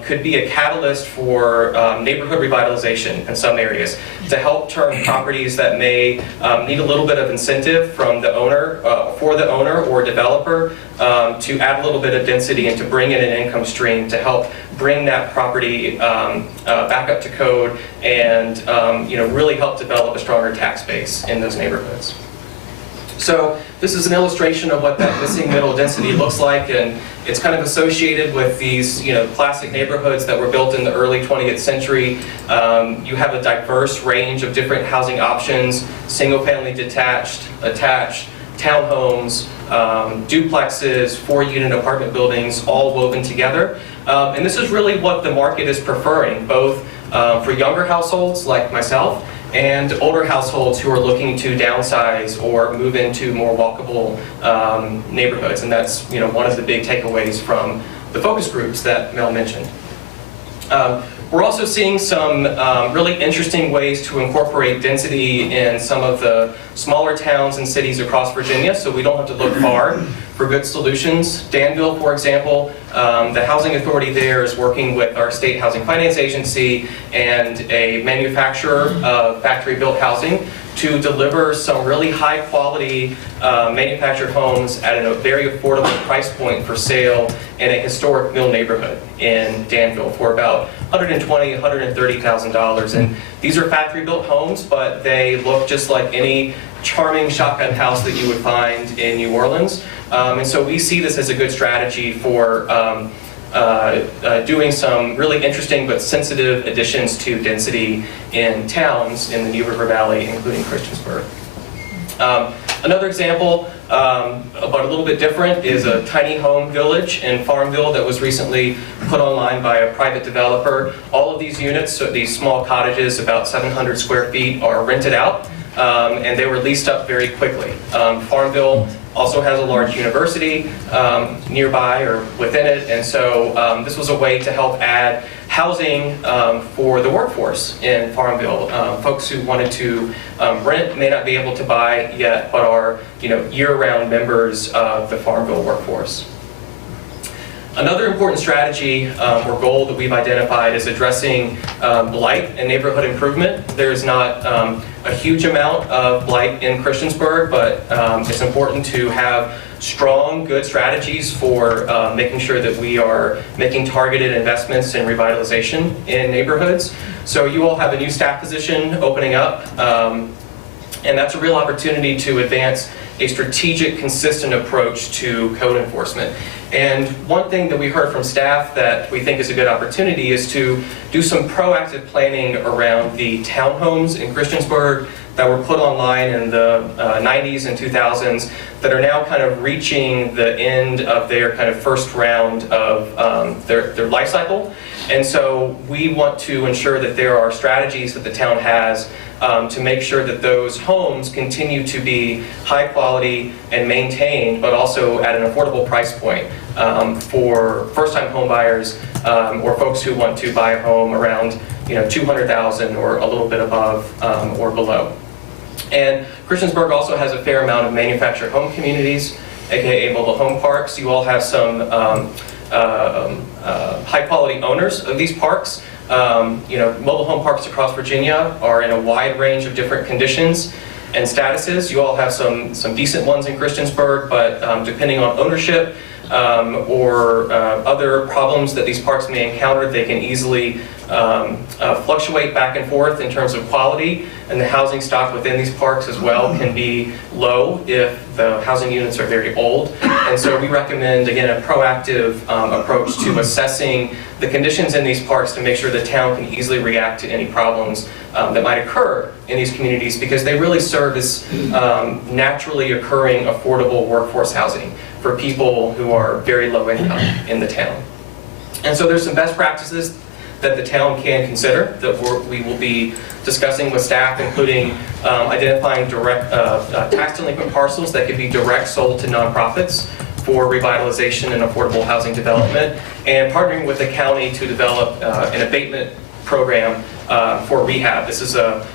could be a catalyst for neighborhood revitalization in some areas to help turn properties that may need a little bit of incentive from the owner, for the owner or developer, to add a little bit of density and to bring in an income stream to help bring that property back up to code and really help develop a stronger tax base in those neighborhoods. So this is an illustration of what that missing middle density looks like, and it's kind of associated with these classic neighborhoods that were built in the early 20th century. You have a diverse range of different housing options, single-family detached, attached, townhomes, duplexes, 4-unit apartment buildings, all woven together. And this is really what the market is preferring, both for younger households like myself and older households who are looking to downsize or move into more walkable neighborhoods. And that's one of the big takeaways from the focus groups that Mel mentioned. We're also seeing some really interesting ways to incorporate density in some of the smaller towns and cities across Virginia, so we don't have to look far for good solutions. Danville, for example, the housing authority there is working with our state housing finance agency and a manufacturer of factory-built housing to deliver some really high-quality manufactured homes at a very affordable price point for sale in a historic mill neighborhood in Danville for about $120,000, $130,000. And these are factory-built homes, but they look just like any charming shotgun house that you would find in New Orleans. And so we see this as a good strategy for doing some really interesting but sensitive additions to density in towns in the New River Valley, including Christiansburg. Another example, but a little bit different, is a tiny home village in Farmville that was recently put online by a private developer. All of these units, so these small cottages, about 700 square feet, are rented out, and they were leased up very quickly. Farmville also has a large university nearby or within it, and so this was a way to help add housing for the workforce in Farmville. Folks who wanted to rent, may not be able to buy yet, but are year-round members of the Farmville workforce. Another important strategy or goal that we've identified is addressing blight and neighborhood improvement. There's not a huge amount of blight in Christiansburg, but it's important to have strong, good strategies for making sure that we are making targeted investments in revitalization in neighborhoods. So you all have a new staff position opening up, and that's a real opportunity to advance a strategic, consistent approach to code enforcement. And one thing that we heard from staff that we think is a good opportunity is to do some proactive planning around the townhomes in Christiansburg that were put online in the 90s and 2000s that are now kind of reaching the end of their kind of first round of their life cycle. And so we want to ensure that there are strategies that the town has to make sure that those homes continue to be high quality and maintained, but also at an affordable price point for first-time home buyers or folks who want to buy a home around $200,000 or a little bit above or below. And Christiansburg also has a fair amount of manufactured home communities, aka mobile home parks. You all have some high-quality owners of these parks. Mobile home parks across Virginia are in a wide range of different conditions and statuses. You all have some decent ones in Christiansburg, but depending on ownership or other problems that these parks may encounter, they can easily fluctuate back and forth in terms of quality, and the housing stock within these parks as well can be low if the housing units are very old. And so we recommend, again, a proactive approach to assessing the conditions in these parks to make sure the town can easily react to any problems that might occur in these communities, because they really serve as naturally occurring affordable workforce housing for people who are very low income in the town. And so there's some best practices that the town can consider that we will be discussing with staff, including identifying direct tax delinquent parcels that could be direct sold to nonprofits for revitalization and affordable housing development, and partnering with the county to develop an abatement program for rehab. This is a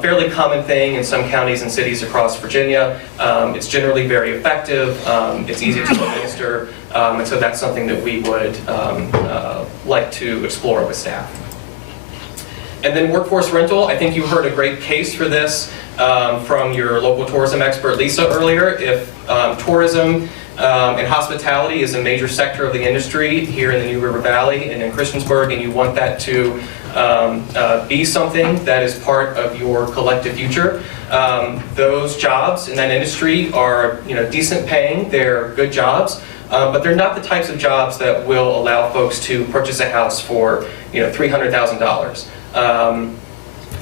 fairly common thing in some counties and cities across Virginia. It's generally very effective. It's easy to administer, and so that's something that we would like to explore with staff. And then workforce rental, I think you heard a great case for this from your local tourism expert, Lisa, earlier. If tourism and hospitality is a major sector of the industry here in the New River Valley and in Christiansburg, and you want that to be something that is part of your collective future, those jobs in that industry are decent paying, they're good jobs, but they're not the types of jobs that will allow folks to purchase a house for $300,000.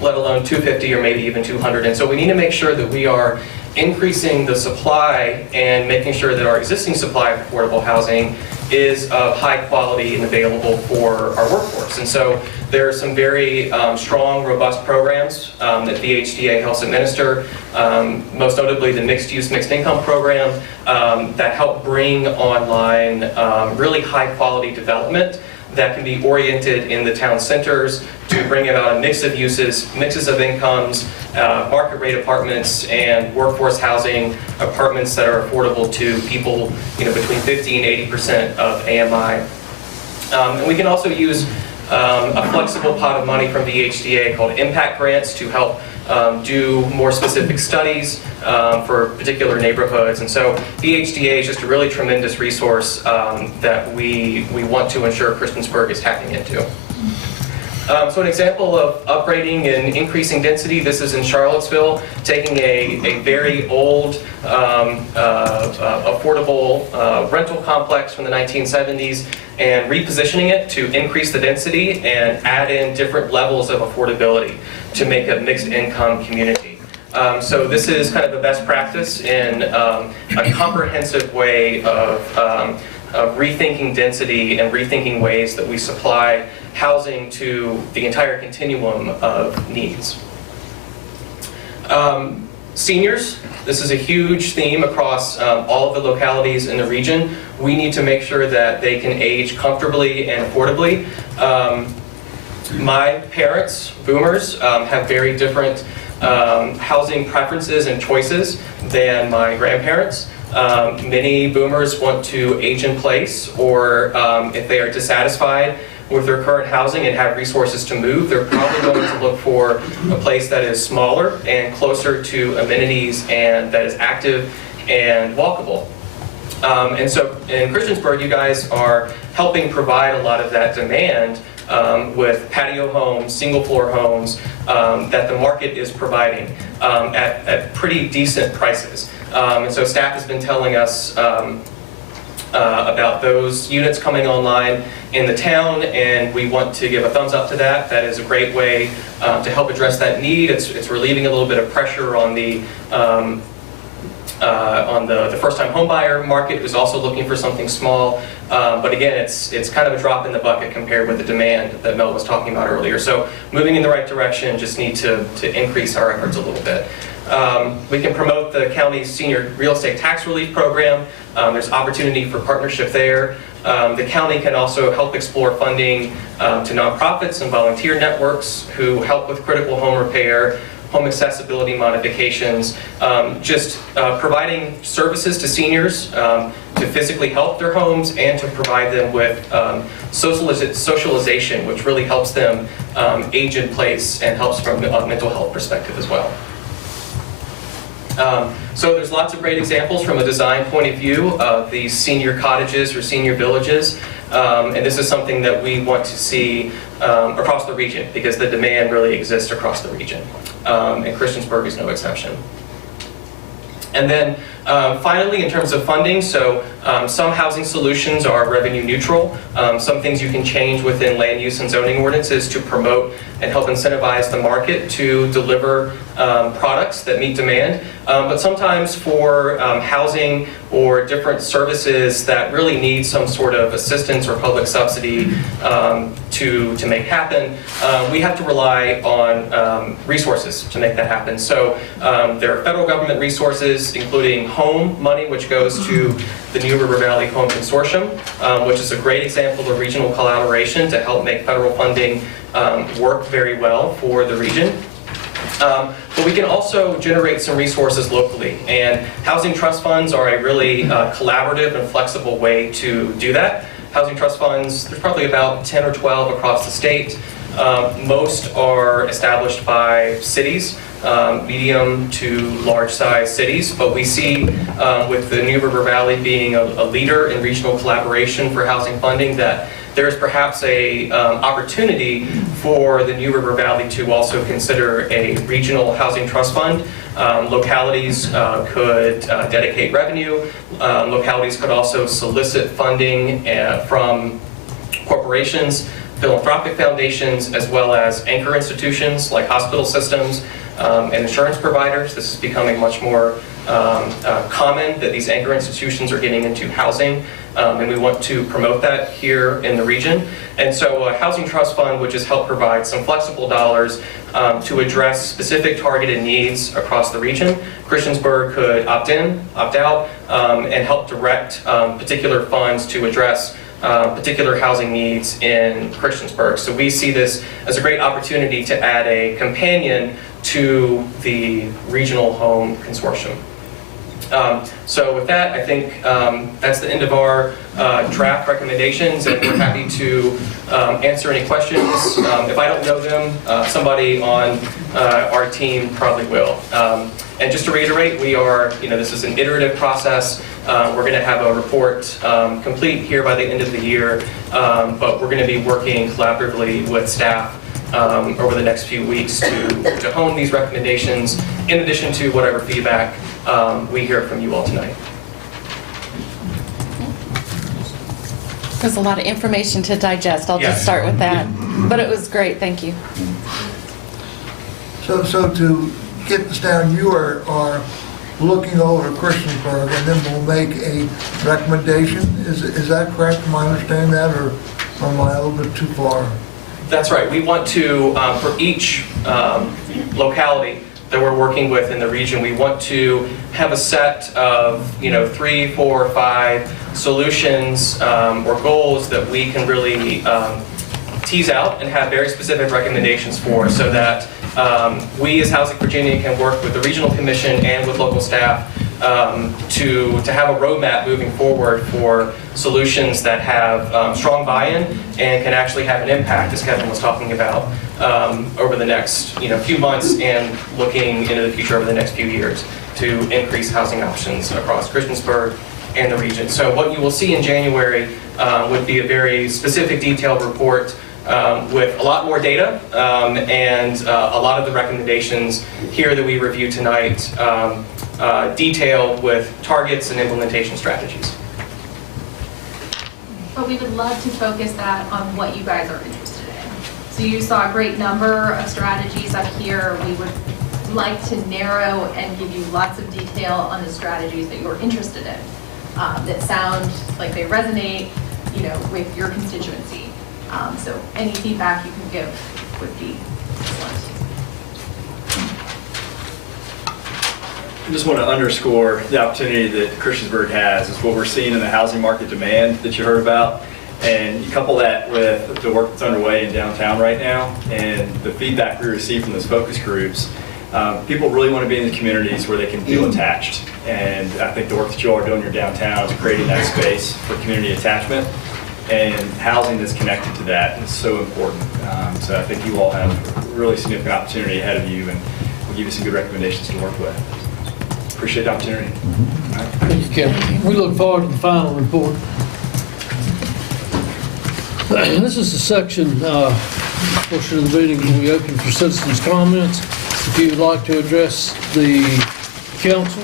Let alone $250,000 or maybe even $200,000. And so we need to make sure that we are increasing the supply and making sure that our existing supply of affordable housing is of high quality and available for our workforce. And so there are some very strong, robust programs that the HDA helps administer, most notably the Mixed Use, Mixed Income program that help bring online really high quality development that can be oriented in the town centers to bring about a mix of uses, mixes of incomes, market rate apartments, and workforce housing apartments that are affordable to people between 50 and 80% of AMI. And we can also use a flexible pot of money from the HDA called impact grants to help do more specific studies for particular neighborhoods. And so the HDA is just a really tremendous resource that we want to ensure Christiansburg is tapping into. So an example of upgrading and increasing density, this is in Charlottesville, taking a very old, affordable rental complex from the 1970s and repositioning it to increase the density and add in different levels of affordability to make a mixed income community. So this is kind of the best practice in a comprehensive way of rethinking density and rethinking ways that we supply housing to the entire continuum of needs. Seniors, this is a huge theme across all of the localities in the region. We need to make sure that they can age comfortably and affordably. My parents, boomers, have very different housing preferences and choices than my grandparents. Many boomers want to age in place, or if they are dissatisfied with their current housing and have resources to move, they're probably going to look for a place that is smaller and closer to amenities and that is active and walkable. And so in Christiansburg, you guys are helping provide a lot of that demand with patio homes, single floor homes that the market is providing at pretty decent prices. And so staff has been telling us about those units coming online in the town, and we want to give a thumbs up to that. That is a great way to help address that need. It's relieving a little bit of pressure on the first-time homebuyer market, who's also looking for something small. But again, it's kind of a drop in the bucket compared with the demand that Mel was talking about earlier. So moving in the right direction, just need to increase our efforts a little bit. We can promote the county's senior real estate tax relief program. There's opportunity for partnership there. The county can also help explore funding to nonprofits and volunteer networks who help with critical home repair, home accessibility modifications, just providing services to seniors to physically help their homes and to provide them with socialization, which really helps them age in place and helps from a mental health perspective as well. So there's lots of great examples from a design point of view of these senior cottages or senior villages. And this is something that we want to see across the region because the demand really exists across the region. And Christiansburg is no exception. And then finally, in terms of funding, so some housing solutions are revenue neutral. Some things you can change within land use and zoning ordinances to promote and help incentivize the market to deliver products that meet demand. But sometimes for housing or different services that really need some sort of assistance or public subsidy to make happen, we have to rely on resources to make that happen. So there are federal government resources, including home money, which goes to the New River Valley Home Consortium, which is a great example of regional collaboration to help make federal funding work very well for the region. But we can also generate some resources locally, and housing trust funds are a really collaborative and flexible way to do that. Housing trust funds, there's probably about 10 or 12 across the state. Most are established by cities, medium to large size cities, but we see with the New River Valley being a leader in regional collaboration for housing funding that there's perhaps a opportunity for the New River Valley to also consider a regional housing trust fund. Localities could dedicate revenue. Localities could also solicit funding from corporations, philanthropic foundations, as well as anchor institutions like hospital systems and insurance providers. This is becoming much more common that these anchor institutions are getting into housing, and we want to promote that here in the region. And so a housing trust fund would just help provide some flexible dollars to address specific targeted needs across the region. Christiansburg could opt in, opt out, and help direct particular funds to address particular housing needs in Christiansburg. So we see this as a great opportunity to add a companion to the Regional Home Consortium. So with that, I think that's the end of our draft recommendations, and we're happy to answer any questions. If I don't know them, somebody on our team probably will. And just to reiterate, we are, this is an iterative process. We're going to have a report complete here by the end of the year, but we're going to be working collaboratively with staff over the next few weeks to hone these recommendations, in addition to whatever feedback we hear from you all tonight. There's a lot of information to digest. I'll just start with that. But it was great. Thank you. So to get this down, you are looking over Christiansburg, and then we'll make a recommendation. Is that correct? Am I understanding that, or am I a little bit too far? That's right. We want to, for each locality that we're working with in the region, we want to have a set of 3, 4, 5 solutions or goals that we can really tease out and have very specific recommendations for, so that we as Housing Virginia can work with the Regional Commission and with local staff to have a roadmap moving forward for solutions that have strong buy-in and can actually have an impact, as Kevin was talking about, over the next few months and looking into the future over the next few years to increase housing options across Christiansburg and the region. So what you will see in January would be a very specific, detailed report with a lot more data and a lot of the recommendations here that we review tonight detailed with targets and implementation strategies. but we would love to focus that on what you guys are interested in. So you saw a great number of strategies up here. We would like to narrow and give you lots of detail on the strategies that you're interested in, that sound like they resonate, with your constituency. So any feedback you can give would be excellent. I just want to underscore the opportunity that Christiansburg has is what we're seeing in the housing market demand that you heard about. And you couple that with the work that's underway in downtown right now and the feedback we receive from those focus groups. People really want to be in the communities where they can feel attached. And I think the work that you all are doing in your downtown is creating that space for community attachment. And housing that's connected to that is so important. So I think you all have a really significant opportunity ahead of you, and we'll give you some good recommendations to work with. Appreciate the opportunity. Thank you, Kevin. We look forward to the final report. This is the section, portion of the meeting when we open for citizens' comments. If you would like to address the council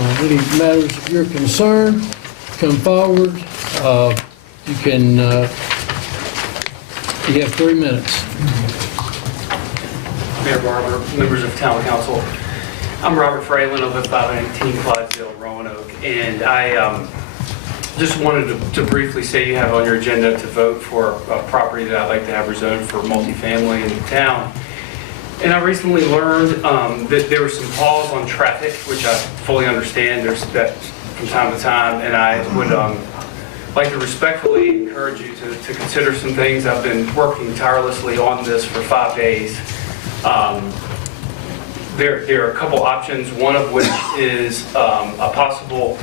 on any matters of your concern, come forward. You can, you have 3 minutes. Mayor Barber, members of town council. I'm Robert Fralin of 518 Clydesdale, Roanoke, and I just wanted to briefly say you have on your agenda to vote for a property that I'd like to have rezoned for multifamily in the town. And I recently learned that there was some pause on traffic, which I fully understand. There's that from time to time, and I would like to respectfully encourage you to consider some things. I've been working tirelessly on this for 5 days. There are a couple options, one of which is a possible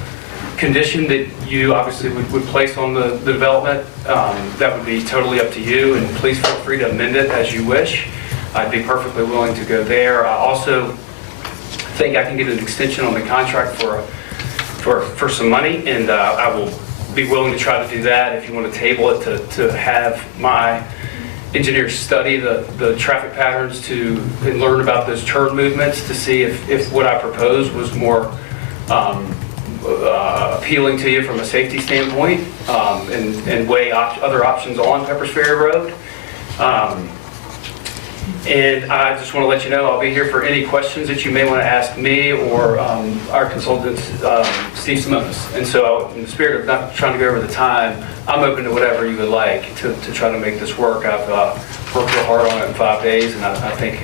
condition that you obviously would place on the development. That would be totally up to you, and please feel free to amend it as you wish. I'd be perfectly willing to go there. I also think I can get an extension on the contract for some money, and I will be willing to try to do that if you want to table it to have my engineers study the traffic patterns and learn about those turn movements to see if what I proposed was more appealing to you from a safety standpoint, and weigh other options on Peppers Ferry Road. And I just want to let you know I'll be here for any questions that you may want to ask me or our consultant, Steve Simonis. And so in the spirit of not trying to go over the time, I'm open to whatever you would like to try to make this work. I've worked real hard on it in 5 days, and I think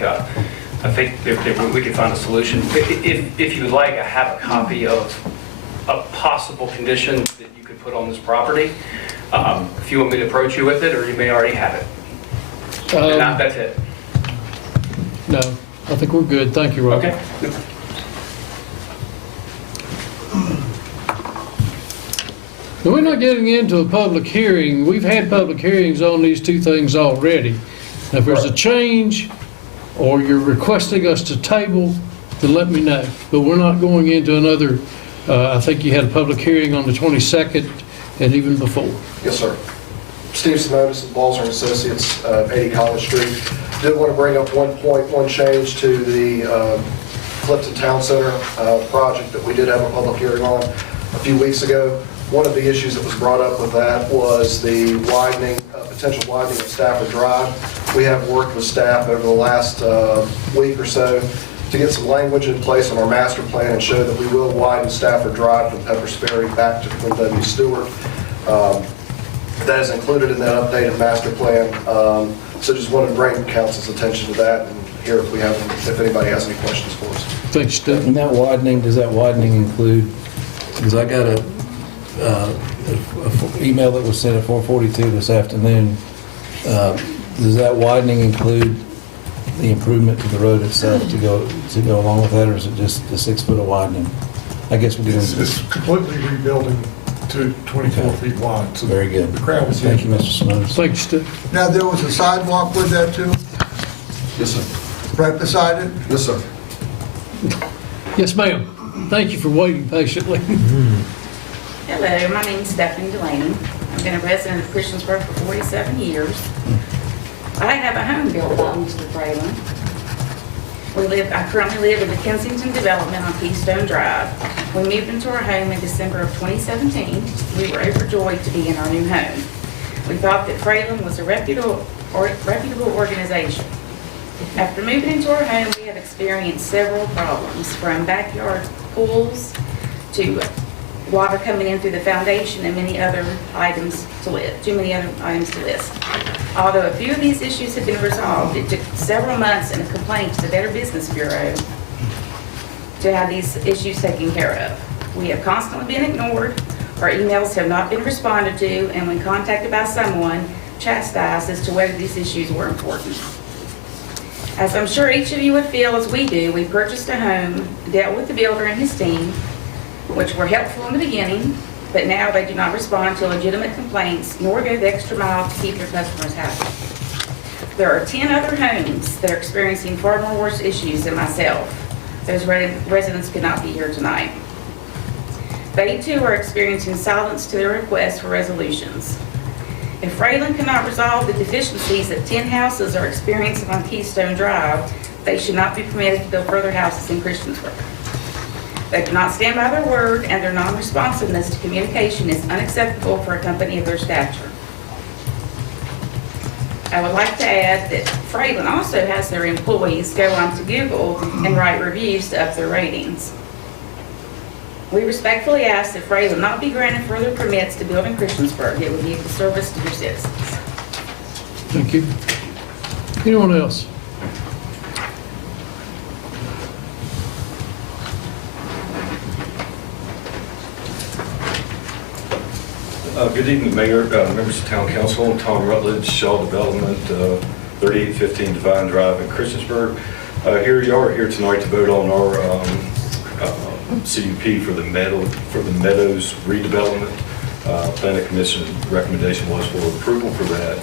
we can find a solution. If you would like, I have a copy of a possible condition that you could put on this property. If you want me to approach you with it, or you may already have it. And that's it. No, I think we're good. Thank you, Rob. Okay. Now, we're not getting into a public hearing. We've had public hearings on these two things already. Now, if there's a change or you're requesting us to table, then let me know. But we're not going into another, I think you had a public hearing on the 22nd and even before. Yes, sir. Steve Simonis of Balzer & Associates, 80 College Street. Did want to bring up one change to the Clifton Town Center project that we did have a public hearing on a few weeks ago. One of the issues that was brought up with that was the potential widening of Stafford Drive. We have worked with staff over the last week or so to get some language in place on our master plan and show that we will widen Stafford Drive from Peppers Ferry back to Quinn W. Stewart. That is included in that updated master plan. So just wanted to bring council's attention to that and hear if anybody has any questions for us. Thanks, Steve. And that widening, does that widening include, because I got a email that was sent at 4:42 this afternoon. Does that widening include the improvement to the road itself to go along with that, or is it just the 6 foot of widening? I guess we're doing. It's completely rebuilding to 24 feet wide. So very good. The crowd was Thank you, Mr. Simonis. Thanks, Steve. Now, there was a sidewalk with that too? Yes, sir. Right beside it? Yes, sir. Yes, ma'am. Thank you for waiting patiently. Hello, my name is Stephanie Delaney. I've been a resident of Christiansburg for 47 years. I have a home built by Mr. Fralin. I currently live in the Kensington development on Keystone Drive. We moved into our home in December of 2017. We were overjoyed to be in our new home. We thought that Fralin was a reputable organization. After moving into our home, we have experienced several problems, from backyard pools to water coming in through the foundation and many other items to list. Too many other items to list. Although a few of these issues have been resolved, it took several months and a complaint to the Better Business Bureau to have these issues taken care of. We have constantly been ignored, our emails have not been responded to, and when contacted by someone, chastised as to whether these issues were important. As I'm sure each of you would feel as we do, we purchased a home, dealt with the builder and his team, which were helpful in the beginning, but now they do not respond to legitimate complaints, nor go the extra mile to keep their customers happy. There are 10 other homes that are experiencing far more worse issues than myself. Those residents could not be here tonight. They too are experiencing silence to their requests for resolutions. If Fralin cannot resolve the deficiencies that 10 houses are experiencing on Keystone Drive, they should not be permitted to build further houses in Christiansburg. They do not stand by their word, and their non-responsiveness to communication is unacceptable for a company of their stature. I would like to add that Fralin also has their employees go onto Google and write reviews to up their ratings. We respectfully ask that Fralin not be granted further permits to build in Christiansburg. It would be a disservice to your citizens. Thank you. Anyone else? Good evening, Mayor, members of Town Council. I'm Tom Rutledge, Shaw Development, 3815 Divine Drive in Christiansburg. Here you are here tonight to vote on our CUP for the Meadows redevelopment. Planning Commission recommendation was for approval for that.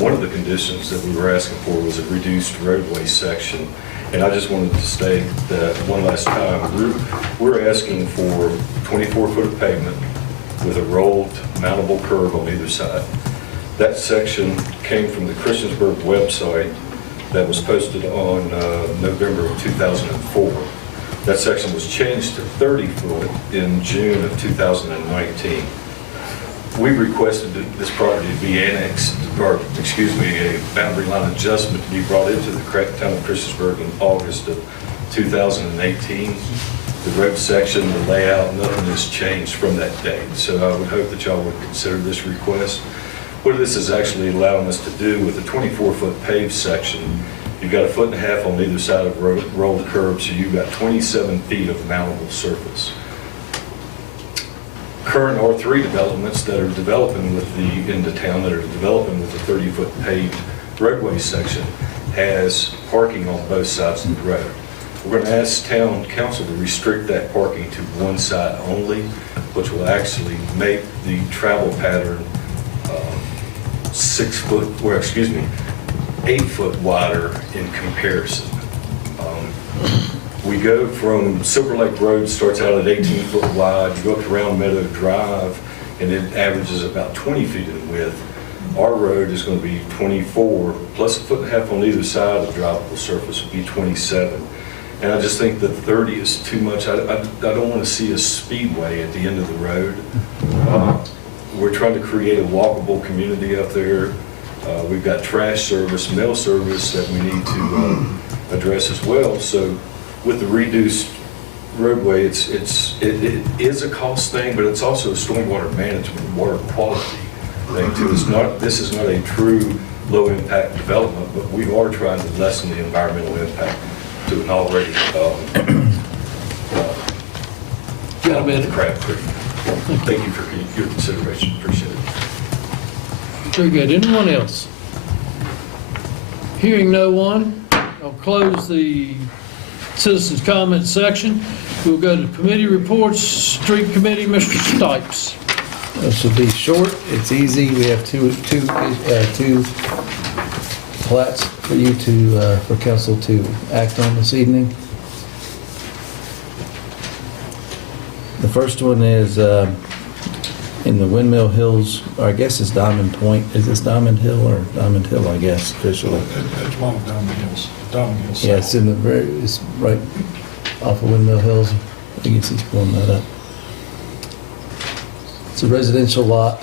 One of the conditions that we were asking for was a reduced roadway section. And I just wanted to state that one last time, we're asking for 24 foot of pavement with a rolled mountable curb on either side. That section came from the Christiansburg website that was posted on November of 2004. That section was changed to 30 foot in June of 2019. We requested that this property be annexed, or excuse me, a boundary line adjustment to be brought into the town of Christiansburg in August of 2018. The road section, the layout, nothing has changed from that date. So I would hope that y'all would consider this request. What this is actually allowing us to do with the 24-foot paved section, you've got 1.5 feet on either side of rolled curb, so you've got 27 feet of mountable surface. Current R3 developments that are developing into town, that are developing with the 30-foot paved roadway section, has parking on both sides of the road. We're going to ask town council to restrict that parking to one side only, which will actually make the travel pattern 8 foot wider in comparison. We go from Silver Lake Road, starts out at 18 foot wide, you go up to Round Meadow Drive, and it averages about 20 feet in width. Our road is going to be 24, plus 1.5 feet on either side of the drivable surface would be 27. And I just think that 30 is too much. I don't want to see a speedway at the end of the road. We're trying to create a walkable community up there. We've got trash service, mail service that we need to address as well. So with the reduced roadway, it is a cost thing, but it's also a stormwater management, water quality thing too. This is not a true low impact development, but we are trying to lessen the environmental impact to an already crab creek. Thank you for your consideration. Appreciate it. Very good. Anyone else? Hearing no one, I'll close the citizens' comment section. We'll go to committee reports. Street Committee, Mr. Stipes. This will be short. It's easy. We have two plats for you to, for council to act on this evening. The first one is in the Windmill Hills, or I guess it's Diamond Point. Is this Diamond Hill or Diamond Hill, I guess, officially? It's one of Diamond Hills. Diamond Hills. Yeah, it's in the very, it's right off of Windmill Hills. I guess he's pulling that up. It's a residential lot.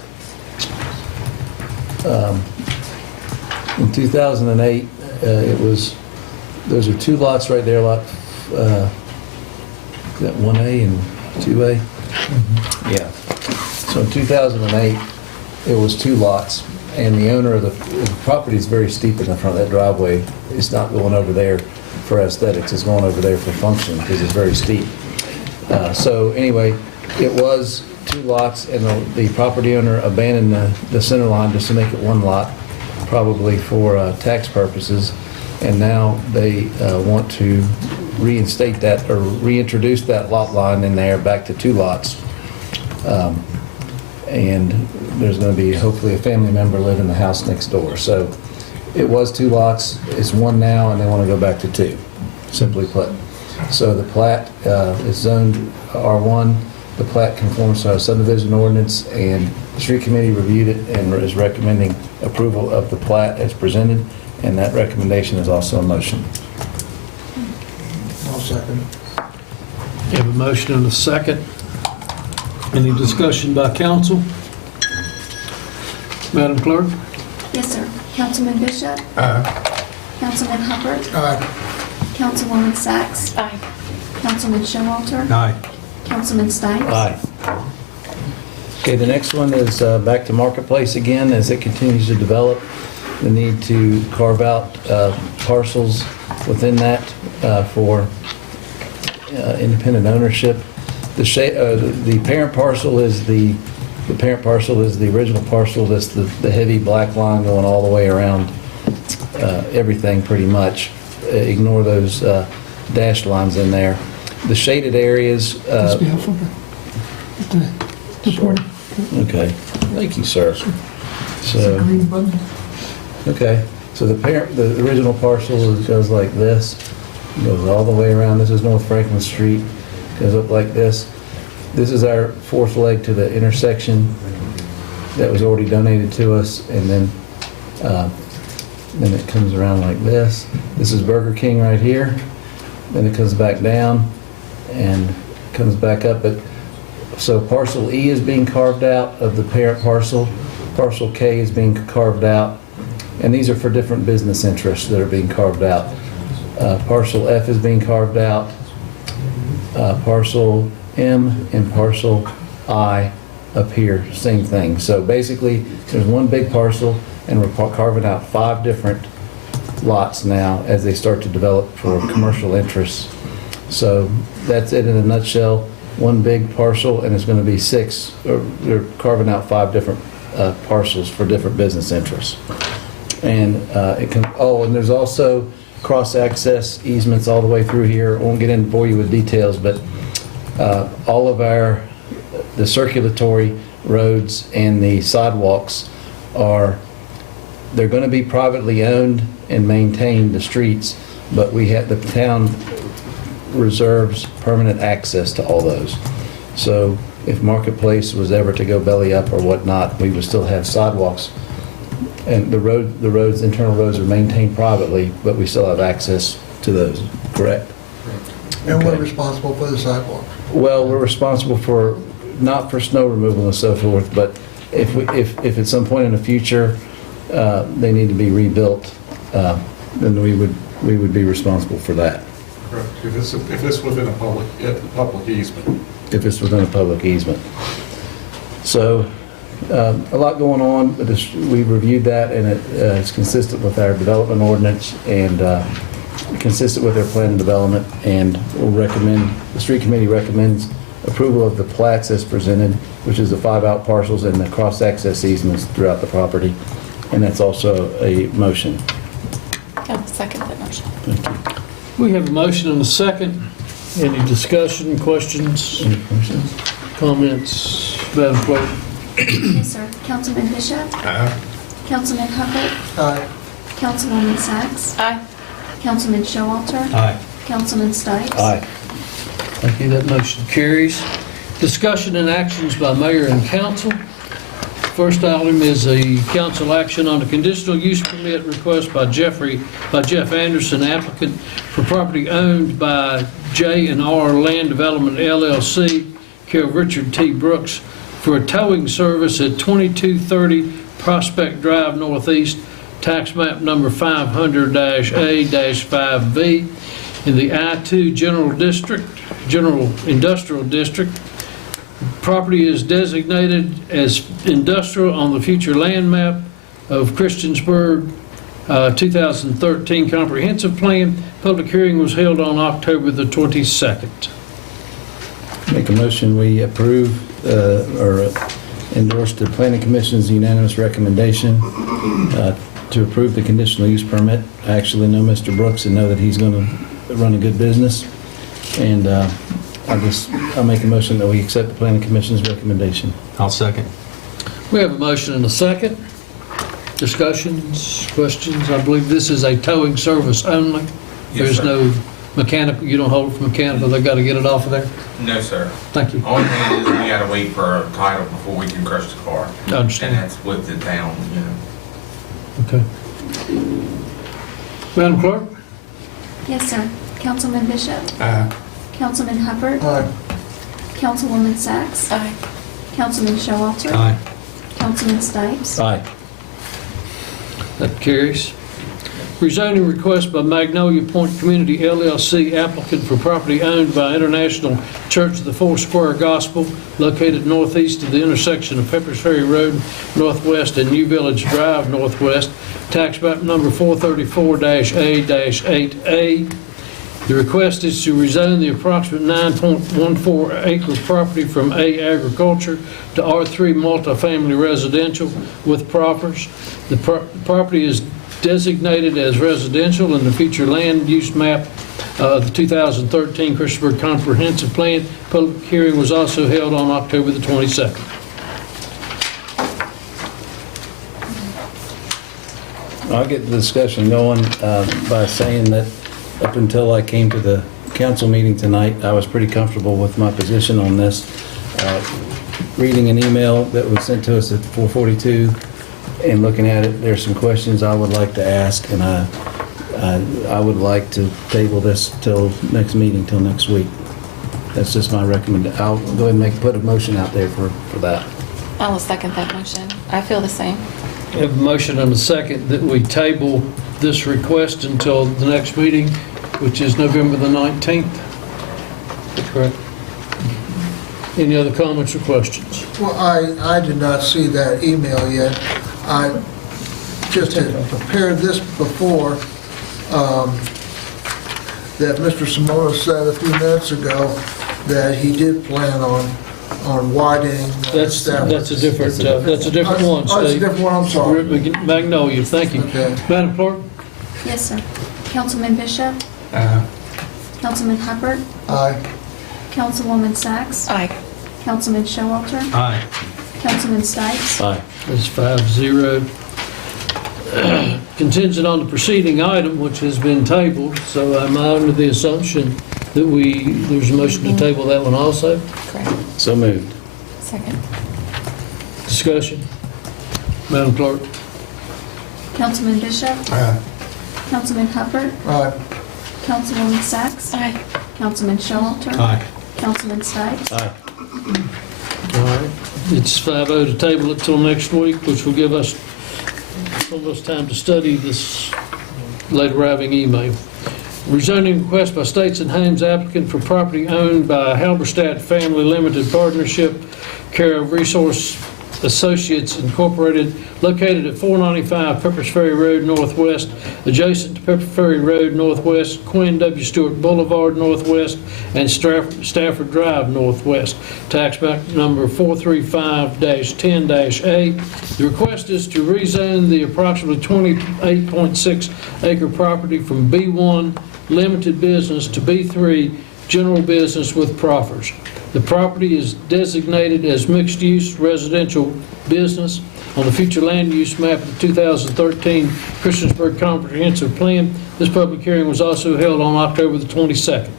In 2008, it was, those are two lots right there, lot, is that 1A and 2A? Yeah. So in 2008, it was two lots, and the owner of the property is very steep in the front of that driveway. It's not going over there for aesthetics, it's going over there for function, because it's very steep. So anyway, it was two lots, and the property owner abandoned the center line just to make it one lot, probably for tax purposes, and now they want to reinstate that, or reintroduce that lot line in there back to two lots. And there's going to be hopefully a family member living in the house next door. So it was two lots, it's one now, and they want to go back to two, simply put. So the plat is zoned R1. The plat conforms to our subdivision ordinance, and the street committee reviewed it and is recommending approval of the plat as presented, and that recommendation is also a motion. I'll second. You have a motion and a second. Any discussion by council? Madam Clerk? Yes, sir. Councilman Bishop? Aye. Councilman Hubbard? Aye. Councilwoman Sacks? Aye. Councilman Showalter? Aye. Councilman Stipes? Aye. Okay, the next one is back to Marketplace again, as it continues to develop. The need to carve out parcels within that for independent ownership. The parent parcel is the original parcel. That's the heavy black line going all the way around everything pretty much. Ignore those dashed lines in there. The shaded areas. Must be helpful. Sure. Okay, thank you, sir. So, Green button. okay, so the original parcel goes like this, goes all the way around. This is North Franklin Street, goes up like this. This is our fourth leg to the intersection that was already donated to us, and then it comes around like this. This is Burger King right here. Then it comes back down and comes back up. But so parcel E is being carved out of the parent parcel. Parcel K is being carved out. And these are for different business interests that are being carved out. Parcel F is being carved out. Parcel M and parcel I up here, same thing. So basically, there's one big parcel, and we're carving out 5 different lots now as they start to develop for commercial interests. So that's it in a nutshell. One big parcel, and it's going to be 6, or they're carving out 5 different parcels for different business interests. And and there's also cross-access easements all the way through here. I won't get in bore you with details, but all of the circulatory roads and the sidewalks they're going to be privately owned and maintained, the streets, but the town reserves permanent access to all those. So if Marketplace was ever to go belly up or whatnot, we would still have sidewalks. And the internal roads are maintained privately, but we still have access to those, correct? And we're responsible for the sidewalk. Well, we're responsible not for snow removal and so forth, but if at some point in the future they need to be rebuilt, then we would be responsible for that. Correct. If it's within a public easement. If it's within a public easement. So a lot going on, but we reviewed that, and it's consistent with our development ordinance and consistent with our plan of development, and the street committee recommends approval of the plats as presented, which is the 5 out parcels and the cross-access easements throughout the property, and that's also a motion. I'll second that motion. Thank you. We have a motion and a second. Any discussion, questions? Any questions? Comments? Madam Clerk? Yes, sir. Councilman Bishop? Aye. Councilman Hubbard? Aye. Councilwoman Sacks? Aye. Councilman Showalter? Aye. Councilman Stipes? Aye. Thank you. That motion carries. Discussion and actions by mayor and council. First item is a council action on a conditional use permit request by Jeff Anderson, applicant for property owned by J&R Land Development LLC, care of Richard T. Brooks, for a towing service at 2230 Prospect Drive Northeast, tax map number 500-A-5V, in the I-2 General Industrial District. Property is designated as industrial on the future land map of Christiansburg 2013 Comprehensive Plan. Public hearing was held on October the 22nd. Make a motion, we approve or endorse the Planning Commission's unanimous recommendation to approve the conditional use permit. I actually know Mr. Brooks and know that he's going to run a good business. And I'll make a motion that we accept the Planning Commission's recommendation. I'll second. We have a motion and a second. Discussions, questions? I believe this is a towing service only. There's no mechanical, you don't hold it for mechanical, they've got to get it off of there? No, sir. Thank you. Only thing is we gotta wait for a title before we can crush the car. I understand. And that's with the town, you know. Okay. Madam Clerk? Yes, sir. Councilman Bishop? Aye. Councilman Hubbard? Aye. Councilwoman Sacks? Aye. Councilman Showalter? Aye. Councilman Stipes? Aye. That carries. Rezoning request by Magnolia Point Community LLC, applicant for property owned by International Church of the Four Square Gospel, located northeast of the intersection of Peppers Ferry Road Northwest and New Village Drive Northwest, tax map number 434-A-8A. The request is to rezone the approximate 9.14 acre property from A agriculture to R3 multifamily residential with proffers. The property is designated as residential in the future land use map of the 2013 Christiansburg Comprehensive Plan. Public hearing was also held on October the 22nd. I'll get the discussion going by saying that up until I came to the council meeting tonight, I was pretty comfortable with my position on this. Reading an email that was sent to us at 4:42 and looking at it, there's some questions I would like to ask, and I would like to table this till next meeting, till next week. That's just my recommendation. I'll go ahead and put a motion out there for that. I will second that motion. I feel the same. We have a motion and a second that we table this request until the next meeting, which is November the 19th. Correct. Any other comments or questions? Well, I did not see that email yet. I just had prepared this before, that Mr. Simona said a few minutes ago that he did plan on widening. That's a different one, Oh, it's a Steve. different one, I'm sorry. Magnolia, thank you. Okay. Madam Clerk? Yes, sir. Councilman Bishop? Councilman Hubbard? Aye. Councilwoman Sacks? Aye. Councilman Showalter? Aye. Councilman Stipes? Aye. That's 5-0. Contingent on the preceding item, which has been tabled, so I'm under the assumption that there's a motion to table that one also. Correct. So moved. Second. Discussion. Madam Clerk? Councilman Bishop? Aye. Councilman Hubbard? Aye. Councilwoman Sacks? Aye. Councilman Showalter? Aye. Councilman Stipes? Aye. All right. It's 5-0 to table it till next week, which will give us almost time to study this late arriving email. Rezoning request by States and Homes, applicant for property owned by Halberstadt Family Limited Partnership, care of Resource Associates Incorporated, located at 495 Peppers Ferry Road Northwest, adjacent to Pepper Ferry Road Northwest, Quinn W. Stewart Boulevard Northwest, and Stafford Drive Northwest. Tax map number 435-10-A. The request is to rezone the approximately 28.6 acre property from B1 Limited Business to B3 General Business with proffers. The property is designated as mixed-use residential business on the future land use map of the 2013 Christiansburg Comprehensive Plan. This public hearing was also held on October the 22nd.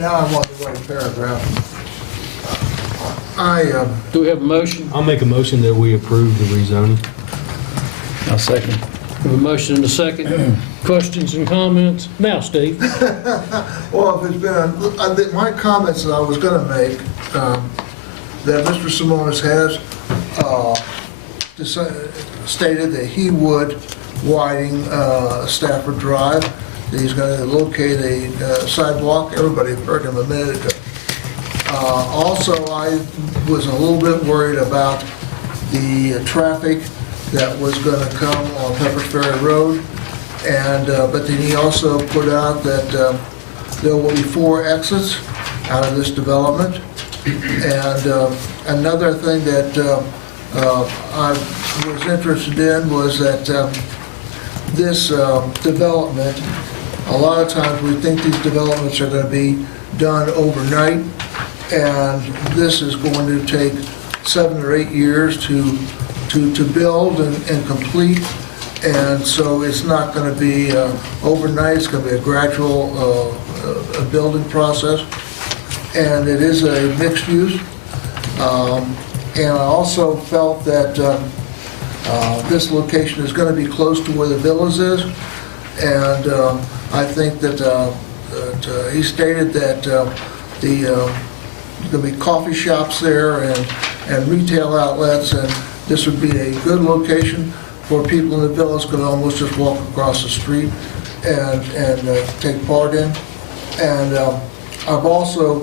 Now I want the right paragraph. Do we have a motion? I'll make a motion that we approve the rezoning. I'll second. We have a motion and a second. Questions and comments? Now, Steve. Well, if it's been, I think my comments that I was going to make, that Mr. Simonis has stated that he would widen Stafford Drive, that he's going to locate a sidewalk. Everybody heard him a minute ago. Also, I was a little bit worried about the traffic that was going to come on Peppers Ferry Road, and but then he also put out that there will be 4 exits out of this development. And another thing that I was interested in was that this development, a lot of times we think these developments are going to be done overnight, and this is going to take 7 or 8 years to build and complete, and so it's not going to be overnight. It's going to be a gradual building process, and it is a mixed use. And I also felt that this location is going to be close to where the Villas is, and I think that he stated that there's going to be coffee shops there and retail outlets, and this would be a good location for people in the Villas could almost just walk across the street and take part in. And I'm also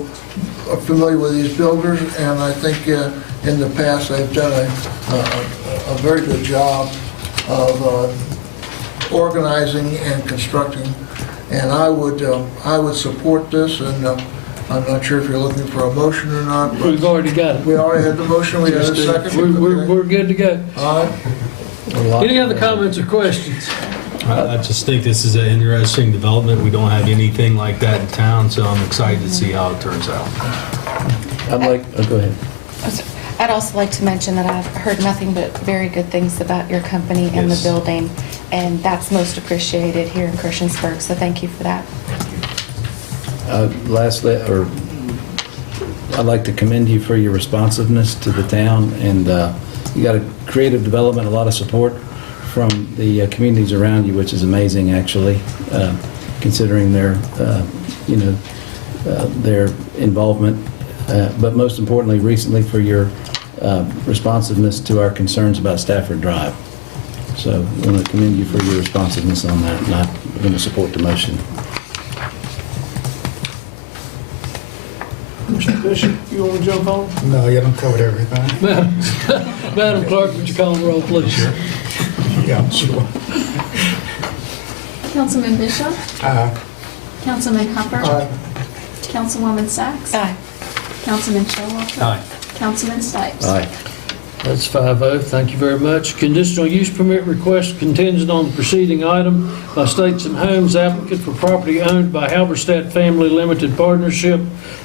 familiar with these builders, and I think in the past they've done a very good job of organizing and constructing. And I would support this, and I'm not sure if you're looking for a motion or not. But We've already got it. we already had the motion, we had a second. We're good to go. All right. Any other comments or questions? I just think this is an interesting development. We don't have anything like that in town, so I'm excited to see how it turns out. Go ahead. I'd also like to mention that I've heard nothing but very good things about your company and the building, and that's most appreciated here in Christiansburg, so thank you for that. Lastly, I'd like to commend you for your responsiveness to the town, and you got a creative development, a lot of support from the communities around you, which is amazing, actually, considering their, their involvement. But most importantly, recently, for your responsiveness to our concerns about Stafford Drive. So I want to commend you for your responsiveness on that, and I'm going to support the motion. Mr. Bishop, you want to jump on? No, you haven't covered everything. Madam Clerk, would you call the roll, please? Sure. Yeah, sure. Councilman Bishop? Aye. Councilman Hubbard? Aye. Councilwoman Sacks? Aye. Councilman Showalter? Aye. Councilman Stipes? Aye. That's 5-0. Thank you very much. Conditional use permit request contingent on the preceding item by States and Homes applicant for property owned by Halberstadt Family Limited Partnership,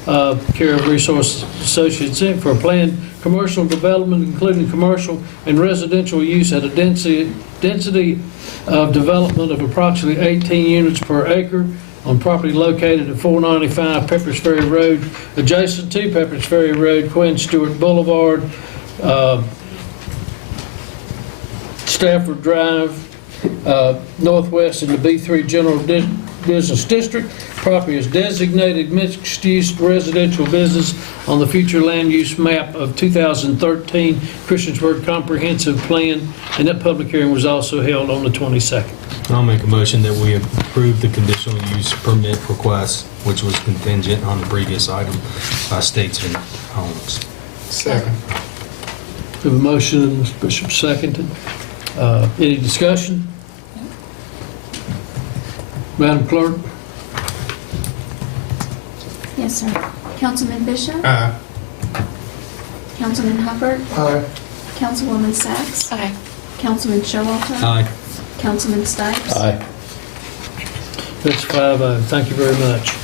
care of Resource Associates Inc., for a planned commercial development including commercial and residential use at a density of development of approximately 18 units per acre on property located at 495 Peppers Ferry Road, adjacent to Peppers Ferry Road, Quinn Stewart Boulevard, Stafford Drive, northwest in the B3 General Business District. Property is designated mixed-use residential business on the future land use map of 2013 Christiansburg Comprehensive Plan, and that public hearing was also held on the 22nd. I'll make a motion that we approve the conditional use permit request, which was contingent on the previous item by States and Homes. Second. We have a motion, and Mr. Bishop seconded. Any discussion? Madam Clerk? Yes, sir. Councilman Bishop? Aye. Councilman Hubbard? Aye. Councilwoman Sacks? Aye. Councilman Showalter? Aye. Councilman Stipes? Aye. That's 5-0. Thank you very much.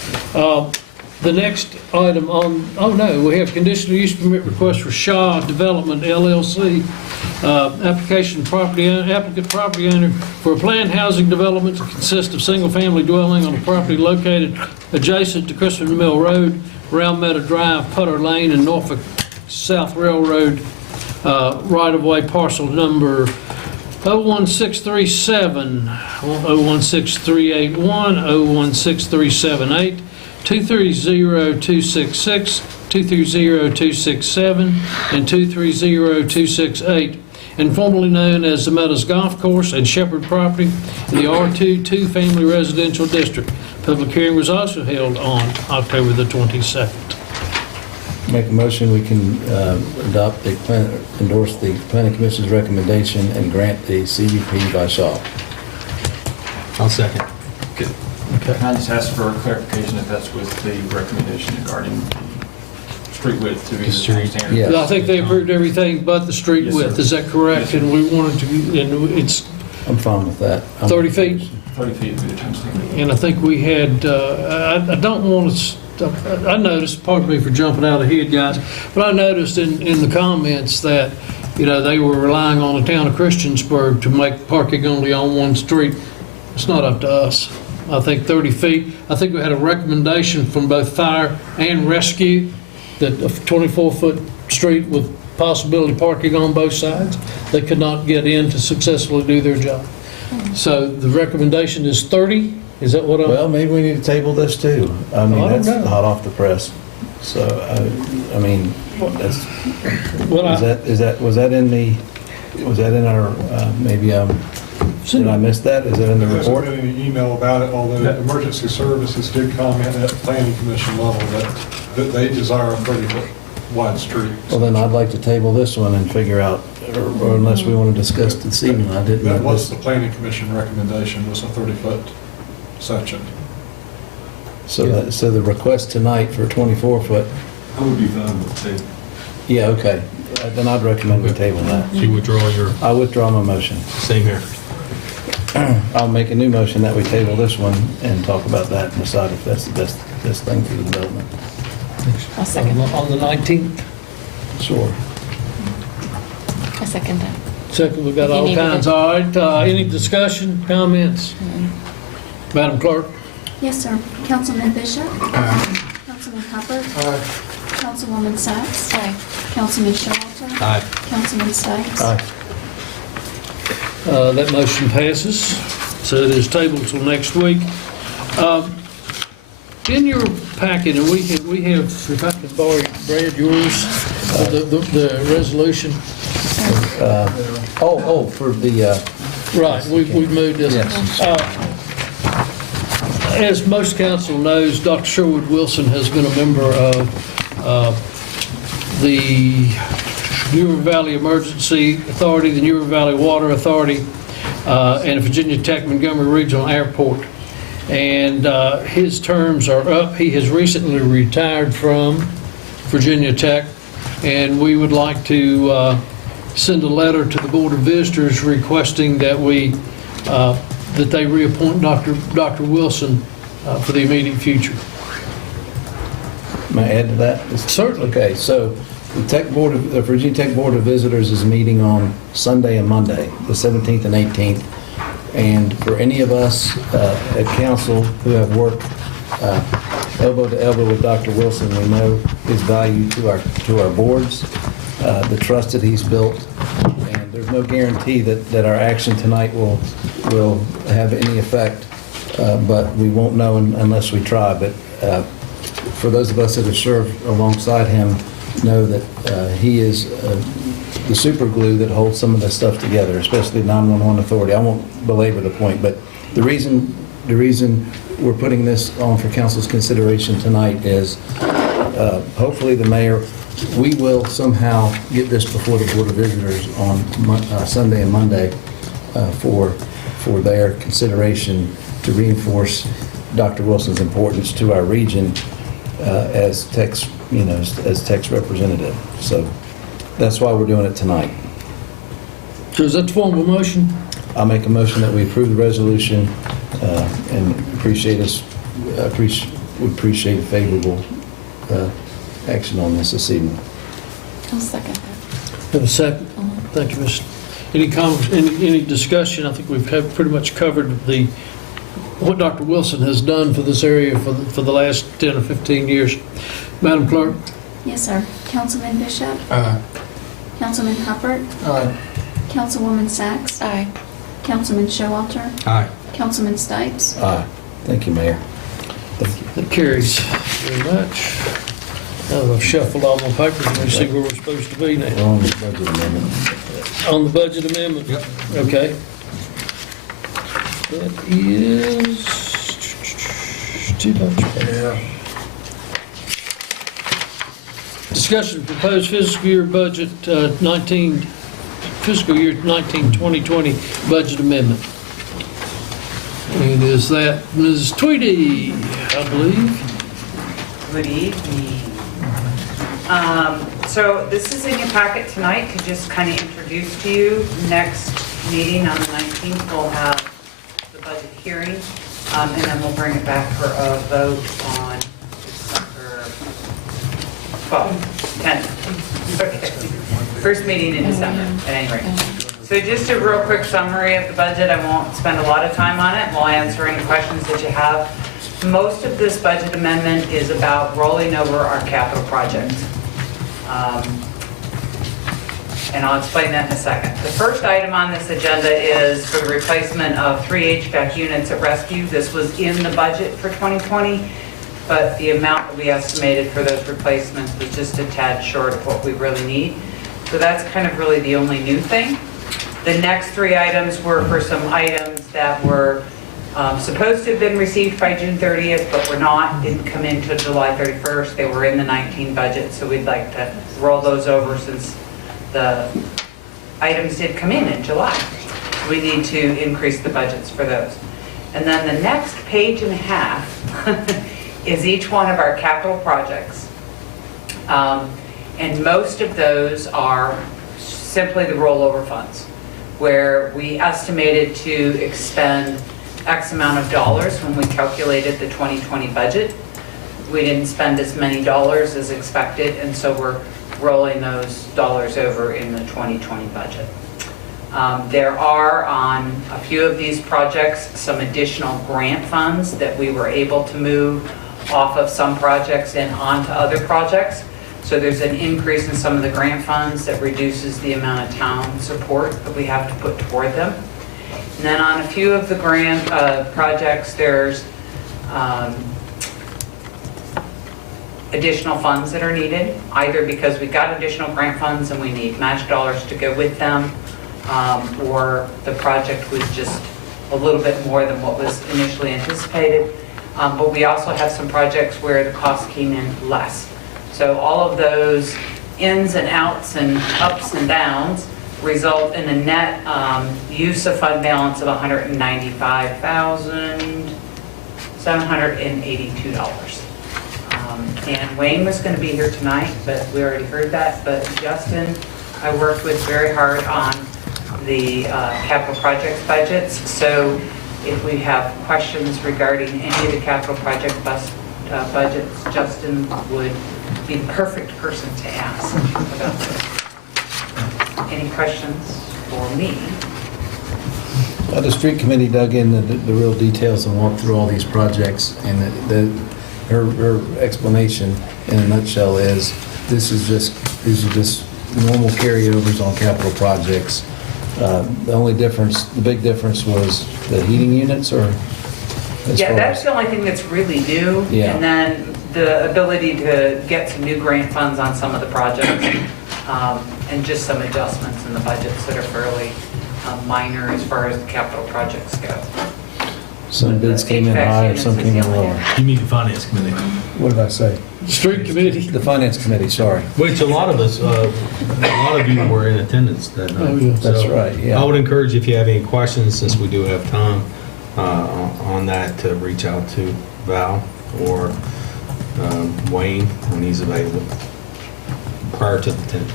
The next item on, we have conditional use permit request for Shaw Development LLC. Applicant property owner for a planned housing development to consist of single-family dwelling on a property located adjacent to Christopher Mill Road, Round Meadow Drive, Putter Lane, and Norfolk South Railroad right-of-way parcel number 01637, 016381, 016378, 230266, 230267, and 230268, and formerly known as the Meadows Golf Course and Shepherd property in the R2 two-family residential district. Public hearing was also held on October the 22nd. Make a motion, we can endorse the planning commission's recommendation and grant the CUP by Shaw. I'll second. Okay. Can I just ask for clarification if that's with the recommendation regarding the street width to be the same standard? Yes. I think they approved everything but the street Yes, width, sir. is that correct? Yes, And we wanted to, and it's I'm fine with that. 30 feet? 30 feet would be the term standard. And I think we had, I don't want to, I noticed, pardon me for jumping out ahead, guys, but I noticed in the comments that, they were relying on the town of Christiansburg to make parking only on one street. It's not up to us. I think 30 feet. I think we had a recommendation from both fire and rescue that a 24-foot street with possibility parking on both sides, they could not get in to successfully do their job. So the recommendation is 30? Is that what I'm? Well, maybe we need to table this too. I mean, I don't that's know. hot off the press. So, I mean, that's, Well, was that in our, maybe, did I miss that? Is that in the There hasn't report? been any email about it, although emergency services did comment at the planning commission level that they desire a 30-foot wide street. Well, then I'd like to table this one and figure out, or unless we want to discuss it this evening, I didn't. That know was this. the planning commission recommendation, was a 30-foot section. So the request tonight for a 24-foot, I would be fine with the table. yeah, okay. Then I'd recommend we table that. So you withdraw your, I withdraw my motion. same here. I'll make a new motion that we table this one and talk about that and decide if that's the best thing for the development. I'll second. On the 19th? Sure. I second that. Second, we got You all needed kinds. it. All right, any discussion, comments? Madam Clerk? Yes, sir. Councilman Bishop? Councilman Hubbard? Councilwoman Sacks? Aye. Councilman Showalter? Aye. Councilman Stipes? Aye. That motion passes, so it is tabled till next week. In your packet, and we have, if I could borrow, Brad, yours, the resolution. For the, Right, we've moved this. Yes. As most council knows, Dr. Sherwood Wilson has been a member of the New River Valley Emergency Authority, the New River Valley Water Authority, and Virginia Tech Montgomery Regional Airport. And his terms are up. He has recently retired from Virginia Tech, and we would like to send a letter to the Board of Visitors requesting that that they reappoint Dr. Wilson for the immediate future. may I add to that? Certainly. Okay, so the Virginia Tech Board of Visitors is meeting on Sunday and Monday, the 17th and 18th. And for any of us at council who have worked elbow to elbow with Dr. Wilson, we know his value to our boards, the trust that he's built, and there's no guarantee that our action tonight will have any effect, but we won't know unless we try. But for those of us that have served alongside him, know that he is the super glue that holds some of this stuff together, especially 911 authority. I won't belabor the point, but the reason we're putting this on for council's consideration tonight is hopefully the mayor, we will somehow get this before the Board of Visitors on Sunday and Monday for their consideration to reinforce Dr. Wilson's importance to our region as Tech's representative. So that's why we're doing it tonight. So is that the formal motion? I'll make a motion that we approve the resolution and appreciate favorable action on this evening. I'll second that. Have a second? Thank you, Ms. Any comments, any discussion? I think we've pretty much covered what Dr. Wilson has done for this area for the last 10 or 15 years. Madam Clerk? Yes, sir. Councilman Bishop? Aye. Councilman Hubbard? Aye. Councilwoman Sacks? Aye. Councilman Showalter? Aye. Councilman Stipes? Aye. Thank you, Mayor. That carries very much. Now I've shuffled all my papers and we see where we're supposed to be We're now. on the budget amendment. On the budget amendment? Yep. Okay. That is too much. Yeah. Discussion of proposed fiscal year budget 2020 budget amendment. And is that Ms. Tweedy, I believe? Good evening. So this is in your packet tonight to just kind of introduce to you. Next meeting on the 19th, we'll have the budget hearing, and then we'll bring it back for a vote on December 12th, 10th. Okay. First meeting in December, at any rate. So just a real quick summary of the budget. I won't spend a lot of time on it. We'll answer any questions that you have. Most of this budget amendment is about rolling over our capital projects. And I'll explain that in a second. The first item on this agenda is for the replacement of 3 HVAC units at Rescue. This was in the budget for 2020, but the amount that we estimated for those replacements was just a tad short of what we really need. So that's kind of really the only new thing. The next 3 items were for some items that were supposed to have been received by June 30th, but were not, didn't come in until July 31st. They were in the 19 budget, so we'd like to roll those over since the items did come in July. We need to increase the budgets for those. And then the next page and a half is each one of our capital projects. And most of those are simply the rollover funds, where we estimated to expend X amount of dollars when we calculated the 2020 budget. We didn't spend as many dollars as expected, and so we're rolling those dollars over in the 2020 budget. There are on a few of these projects some additional grant funds that we were able to move off of some projects and onto other projects. So there's an increase in some of the grant funds that reduces the amount of town support that we have to put toward them. And then on a few of the grant projects, there's additional funds that are needed, either because we got additional grant funds and we need match dollars to go with them, or the project was just a little bit more than what was initially anticipated. But we also have some projects where the cost came in less. So all of those ins and outs and ups and downs result in a net use of fund balance of $195,782. And Wayne was going to be here tonight, but we already heard that. But Justin, I worked with very hard on the capital projects budgets. So if we have questions regarding any of the capital project budgets, Justin would be the perfect person to ask about this. Any questions for me? The street committee dug in the real details and walked through all these projects, and her explanation in a nutshell is these are just normal carryovers on capital projects. The big difference was the heating units, or Yeah, that's the only thing that's really new. Yeah. And then the ability to get some new grant funds on some of the projects, and just some adjustments in the budgets that are fairly minor as far as the capital projects go. some bids came in high, or some came in lower. You mean the finance committee? What did I say? Street committee. The finance committee, sorry. Which a lot of us, a lot of you were in attendance that night. Oh, yeah. That's So right, yeah. I would encourage, if you have any questions, since we do have time on that, to reach out to Val or Wayne when he's available prior to the 10th.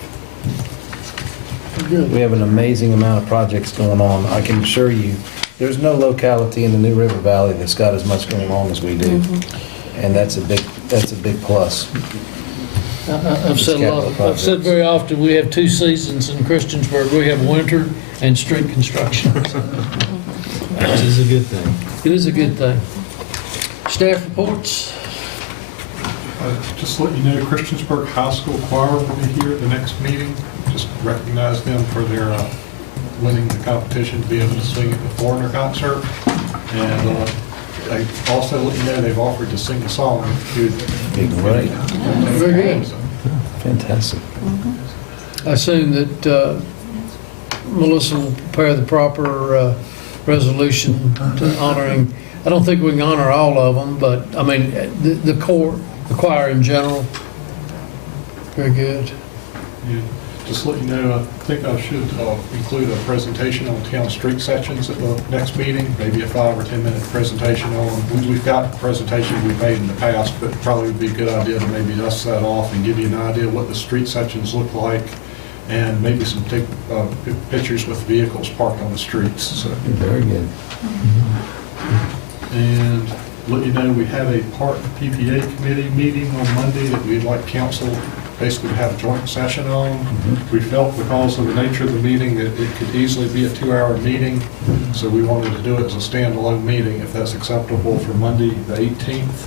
We have an amazing amount of projects going on. I can assure you, there's no locality in the New River Valley that's got as much going on as we do. And that's a big plus. I've said very often, we have 2 seasons in Christiansburg. We have winter and street construction. Which is a good thing. It is a good thing. Staff reports? Just to let you know, Christiansburg High School Choir will be here at the next meeting. Just recognize them for their winning the competition to be able to sing at the Foreigner concert. And they also let you know they've offered to sing a song. Great. Very good. Fantastic. I assume that Melissa will prepare the proper resolution to honoring, I don't think we can honor all of them, but, I mean, the choir in general. Very good. Yeah. Just let you know, I think I should include a presentation on town street sections at the next meeting, maybe a 5 or 10 minute presentation on. We've got presentations we've made in the past, but it probably would be a good idea to maybe dust that off and give you an idea what the street sections look like, and maybe some pictures with vehicles parked on the streets. So. Very good. And let you know, we have a park PPA committee meeting on Monday that we'd like council basically to have a joint session on. We felt because of the nature of the meeting that it could easily be a 2-hour meeting, so we wanted to do it as a standalone meeting, if that's acceptable for Monday the 18th.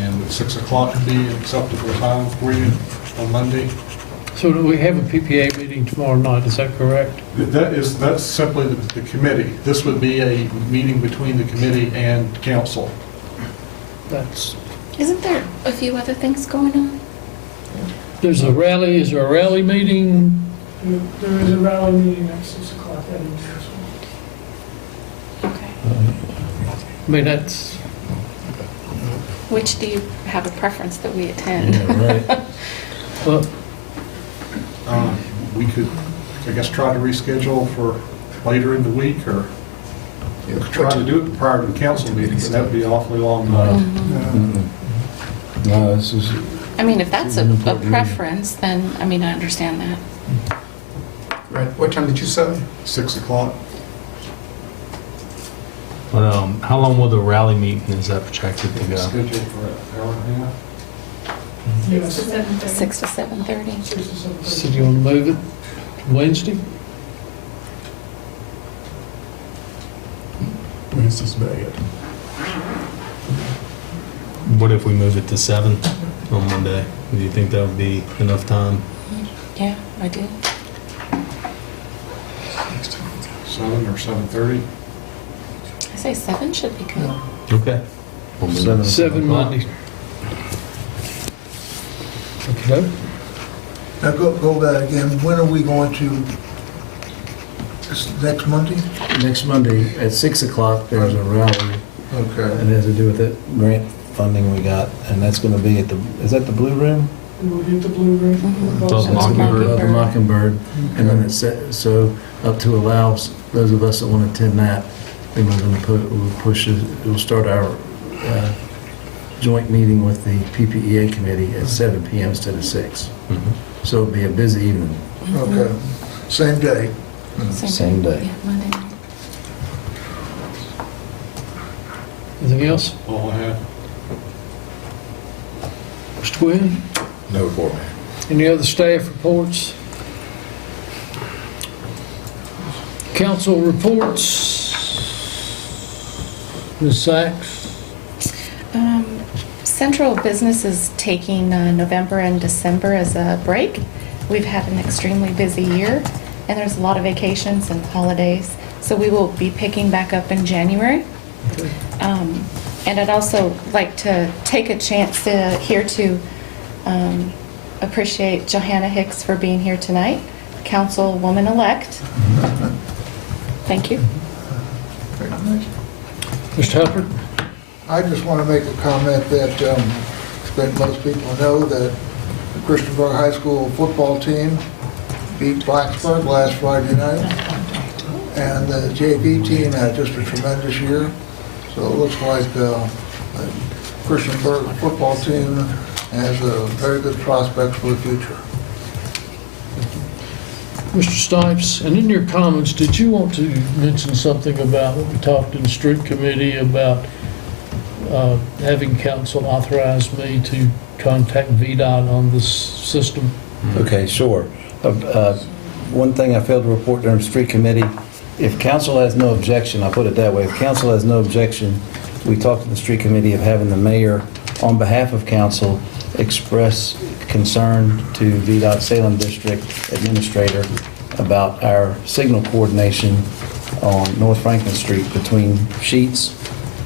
And would 6 o'clock be an acceptable time for you on Monday? So do we have a PPA meeting tomorrow night, is that correct? That's simply the committee. This would be a meeting between the committee and council. Isn't there a few other things going on? There's a rally, is there a rally meeting? There is a rally meeting at 6 o'clock that evening. Okay. I mean, that's, Which do you have a preference that we attend? Right. well, We could, I guess, try to reschedule for later in the week, or try to do it prior to the council meeting, but that would be awfully long. No, this is. I mean, if that's a preference, then, I mean, I understand that. Right, what time did you say? 6 o'clock. But, how long will the rally meeting, is that projected to go? Scheduled for an hour and a half. Yes. 6 to 7:30. 6 to 7:30. so do you want to move it to Wednesday? Wednesday's bad. What if we move it to 7 on Monday? Do you think that would be enough time? Yeah, I do. 7 or 7:30. I say 7 should be good. Okay. 7 Monday. Okay. Now go back again, when are we going to, this next Monday? Next Monday at 6 o'clock, there's a rally, Okay. and it has to do with that grant funding we got, and that's going to be at the, is that the Blue Room? We'll get the blue room. Above That's Mockingbird. above the Mockingbird, and then it's set, so up to allow those of us that want to attend that, then we're going to we'll push it, we'll start our joint meeting with the PPEA committee at 7 p.m. instead of 6. So it'll be a busy evening. Okay, same day. Same day. Yeah, Monday night. Anything else? All I have. Mr. Quinn? No report, man. Any other staff reports? Council reports? Ms. Sachs? Central Business is taking November and December as a break. We've had an extremely busy year, and there's a lot of vacations and holidays, so we will be picking back up in January. And I'd also like to take a chance here to appreciate Johanna Hicks for being here tonight, Councilwoman-elect. Thank you. Mr. Hubbard? I just want to make a comment that I think most people know that the Christiansburg High School football team beat Blacksburg last Friday night. And the JV team had just a tremendous year. So it looks like the Christiansburg football team has a very good prospects for the future. Mr. Stipes, and in your comments, did you want to mention something about what we talked in the street committee about having council authorize me to contact VDOT on this system? Okay, sure. One thing I failed to report during the street committee, if council has no objection, I'll put it that way, if council has no objection, we talked to the street committee of having the mayor, on behalf of council, express concern to VDOT Salem District Administrator about our signal coordination on North Franklin Street between Sheets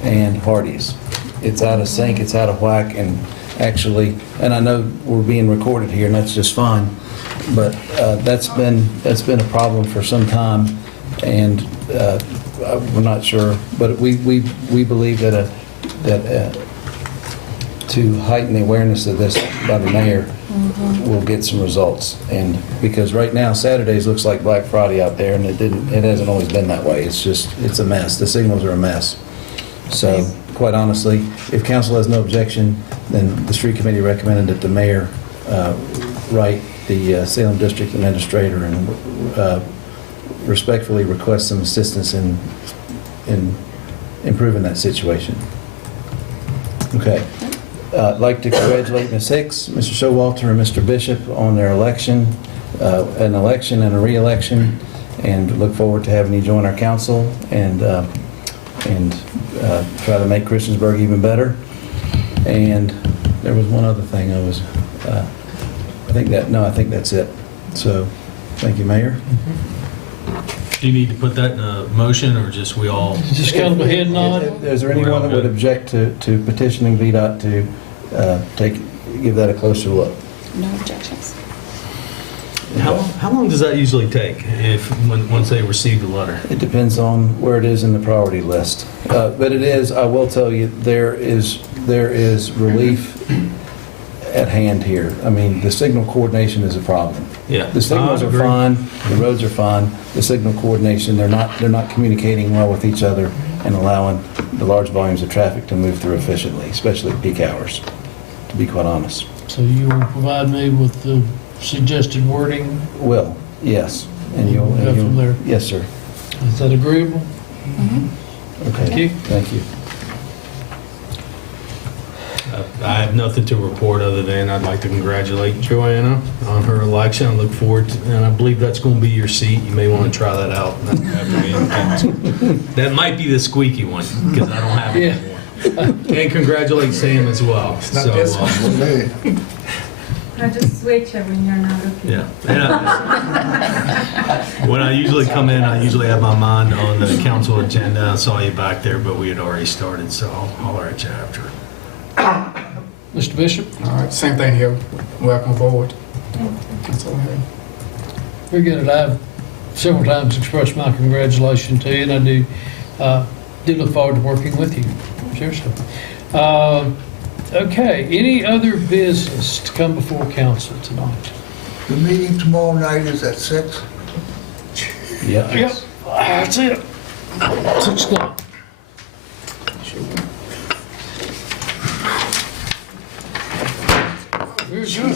and Hardee's. It's out of sync, it's out of whack, and actually, and I know we're being recorded here, and that's just fine, but that's been a problem for some time, and we're not sure, but we believe that to heighten the awareness of this by the mayor, we'll get some results. And because right now Saturdays looks like Black Friday out there, and it hasn't always been that way. It's a mess. The signals are a mess. So quite honestly, if council has no objection, then the street committee recommended that the mayor write the Salem District Administrator and respectfully request some assistance in improving that situation. Okay. I'd like to congratulate Ms. Hicks, Mr. Showalter, and Mr. Bishop on their election, an election and a re-election, and look forward to having you join our council and try to make Christiansburg even better. And there was one other thing I think that's it. So, thank you, Mayor. Do you need to put that in a motion, or just we all? Just kind of a head nod. Is there anyone that would object to petitioning VDOT to give that a closer look? No objections. How long does that usually take once they receive the letter? It depends on where it is in the priority list. But it is, I will tell you, there is relief at hand here. I mean, the signal coordination is a problem. Yeah. The signals I are agree. fine, the roads are fine, the signal coordination, they're not communicating well with each other and allowing the large volumes of traffic to move through efficiently, especially at peak hours, to be quite honest. So you will provide me with the suggested wording? Will, yes. And you'll Go from there. Yes, sir. Is that agreeable? Okay. Thank you. Thank you. I have nothing to report other than I'd like to congratulate Joanna on her election. I look forward to, and I believe that's going to be your seat. You may want to try that out after being on council. That might be the squeaky one because I don't have it anymore. And congratulate Sam as well. It's not this one, it's me. I just switch it when you're not looking. Yeah. And when I usually come in, I usually have my mind on the council agenda. I saw you back there, but we had already started, so I'll holler at you after. Mr. Bishop? All right, same thing here. Welcome aboard. That's all I have. Very good. I've several times expressed my congratulations to you, and I do look forward to working with you. Seriously. Okay, any other business to come before council tonight? The meeting tomorrow night is at 6? Yeah. Yep, that's it. 6 o'clock. Very good.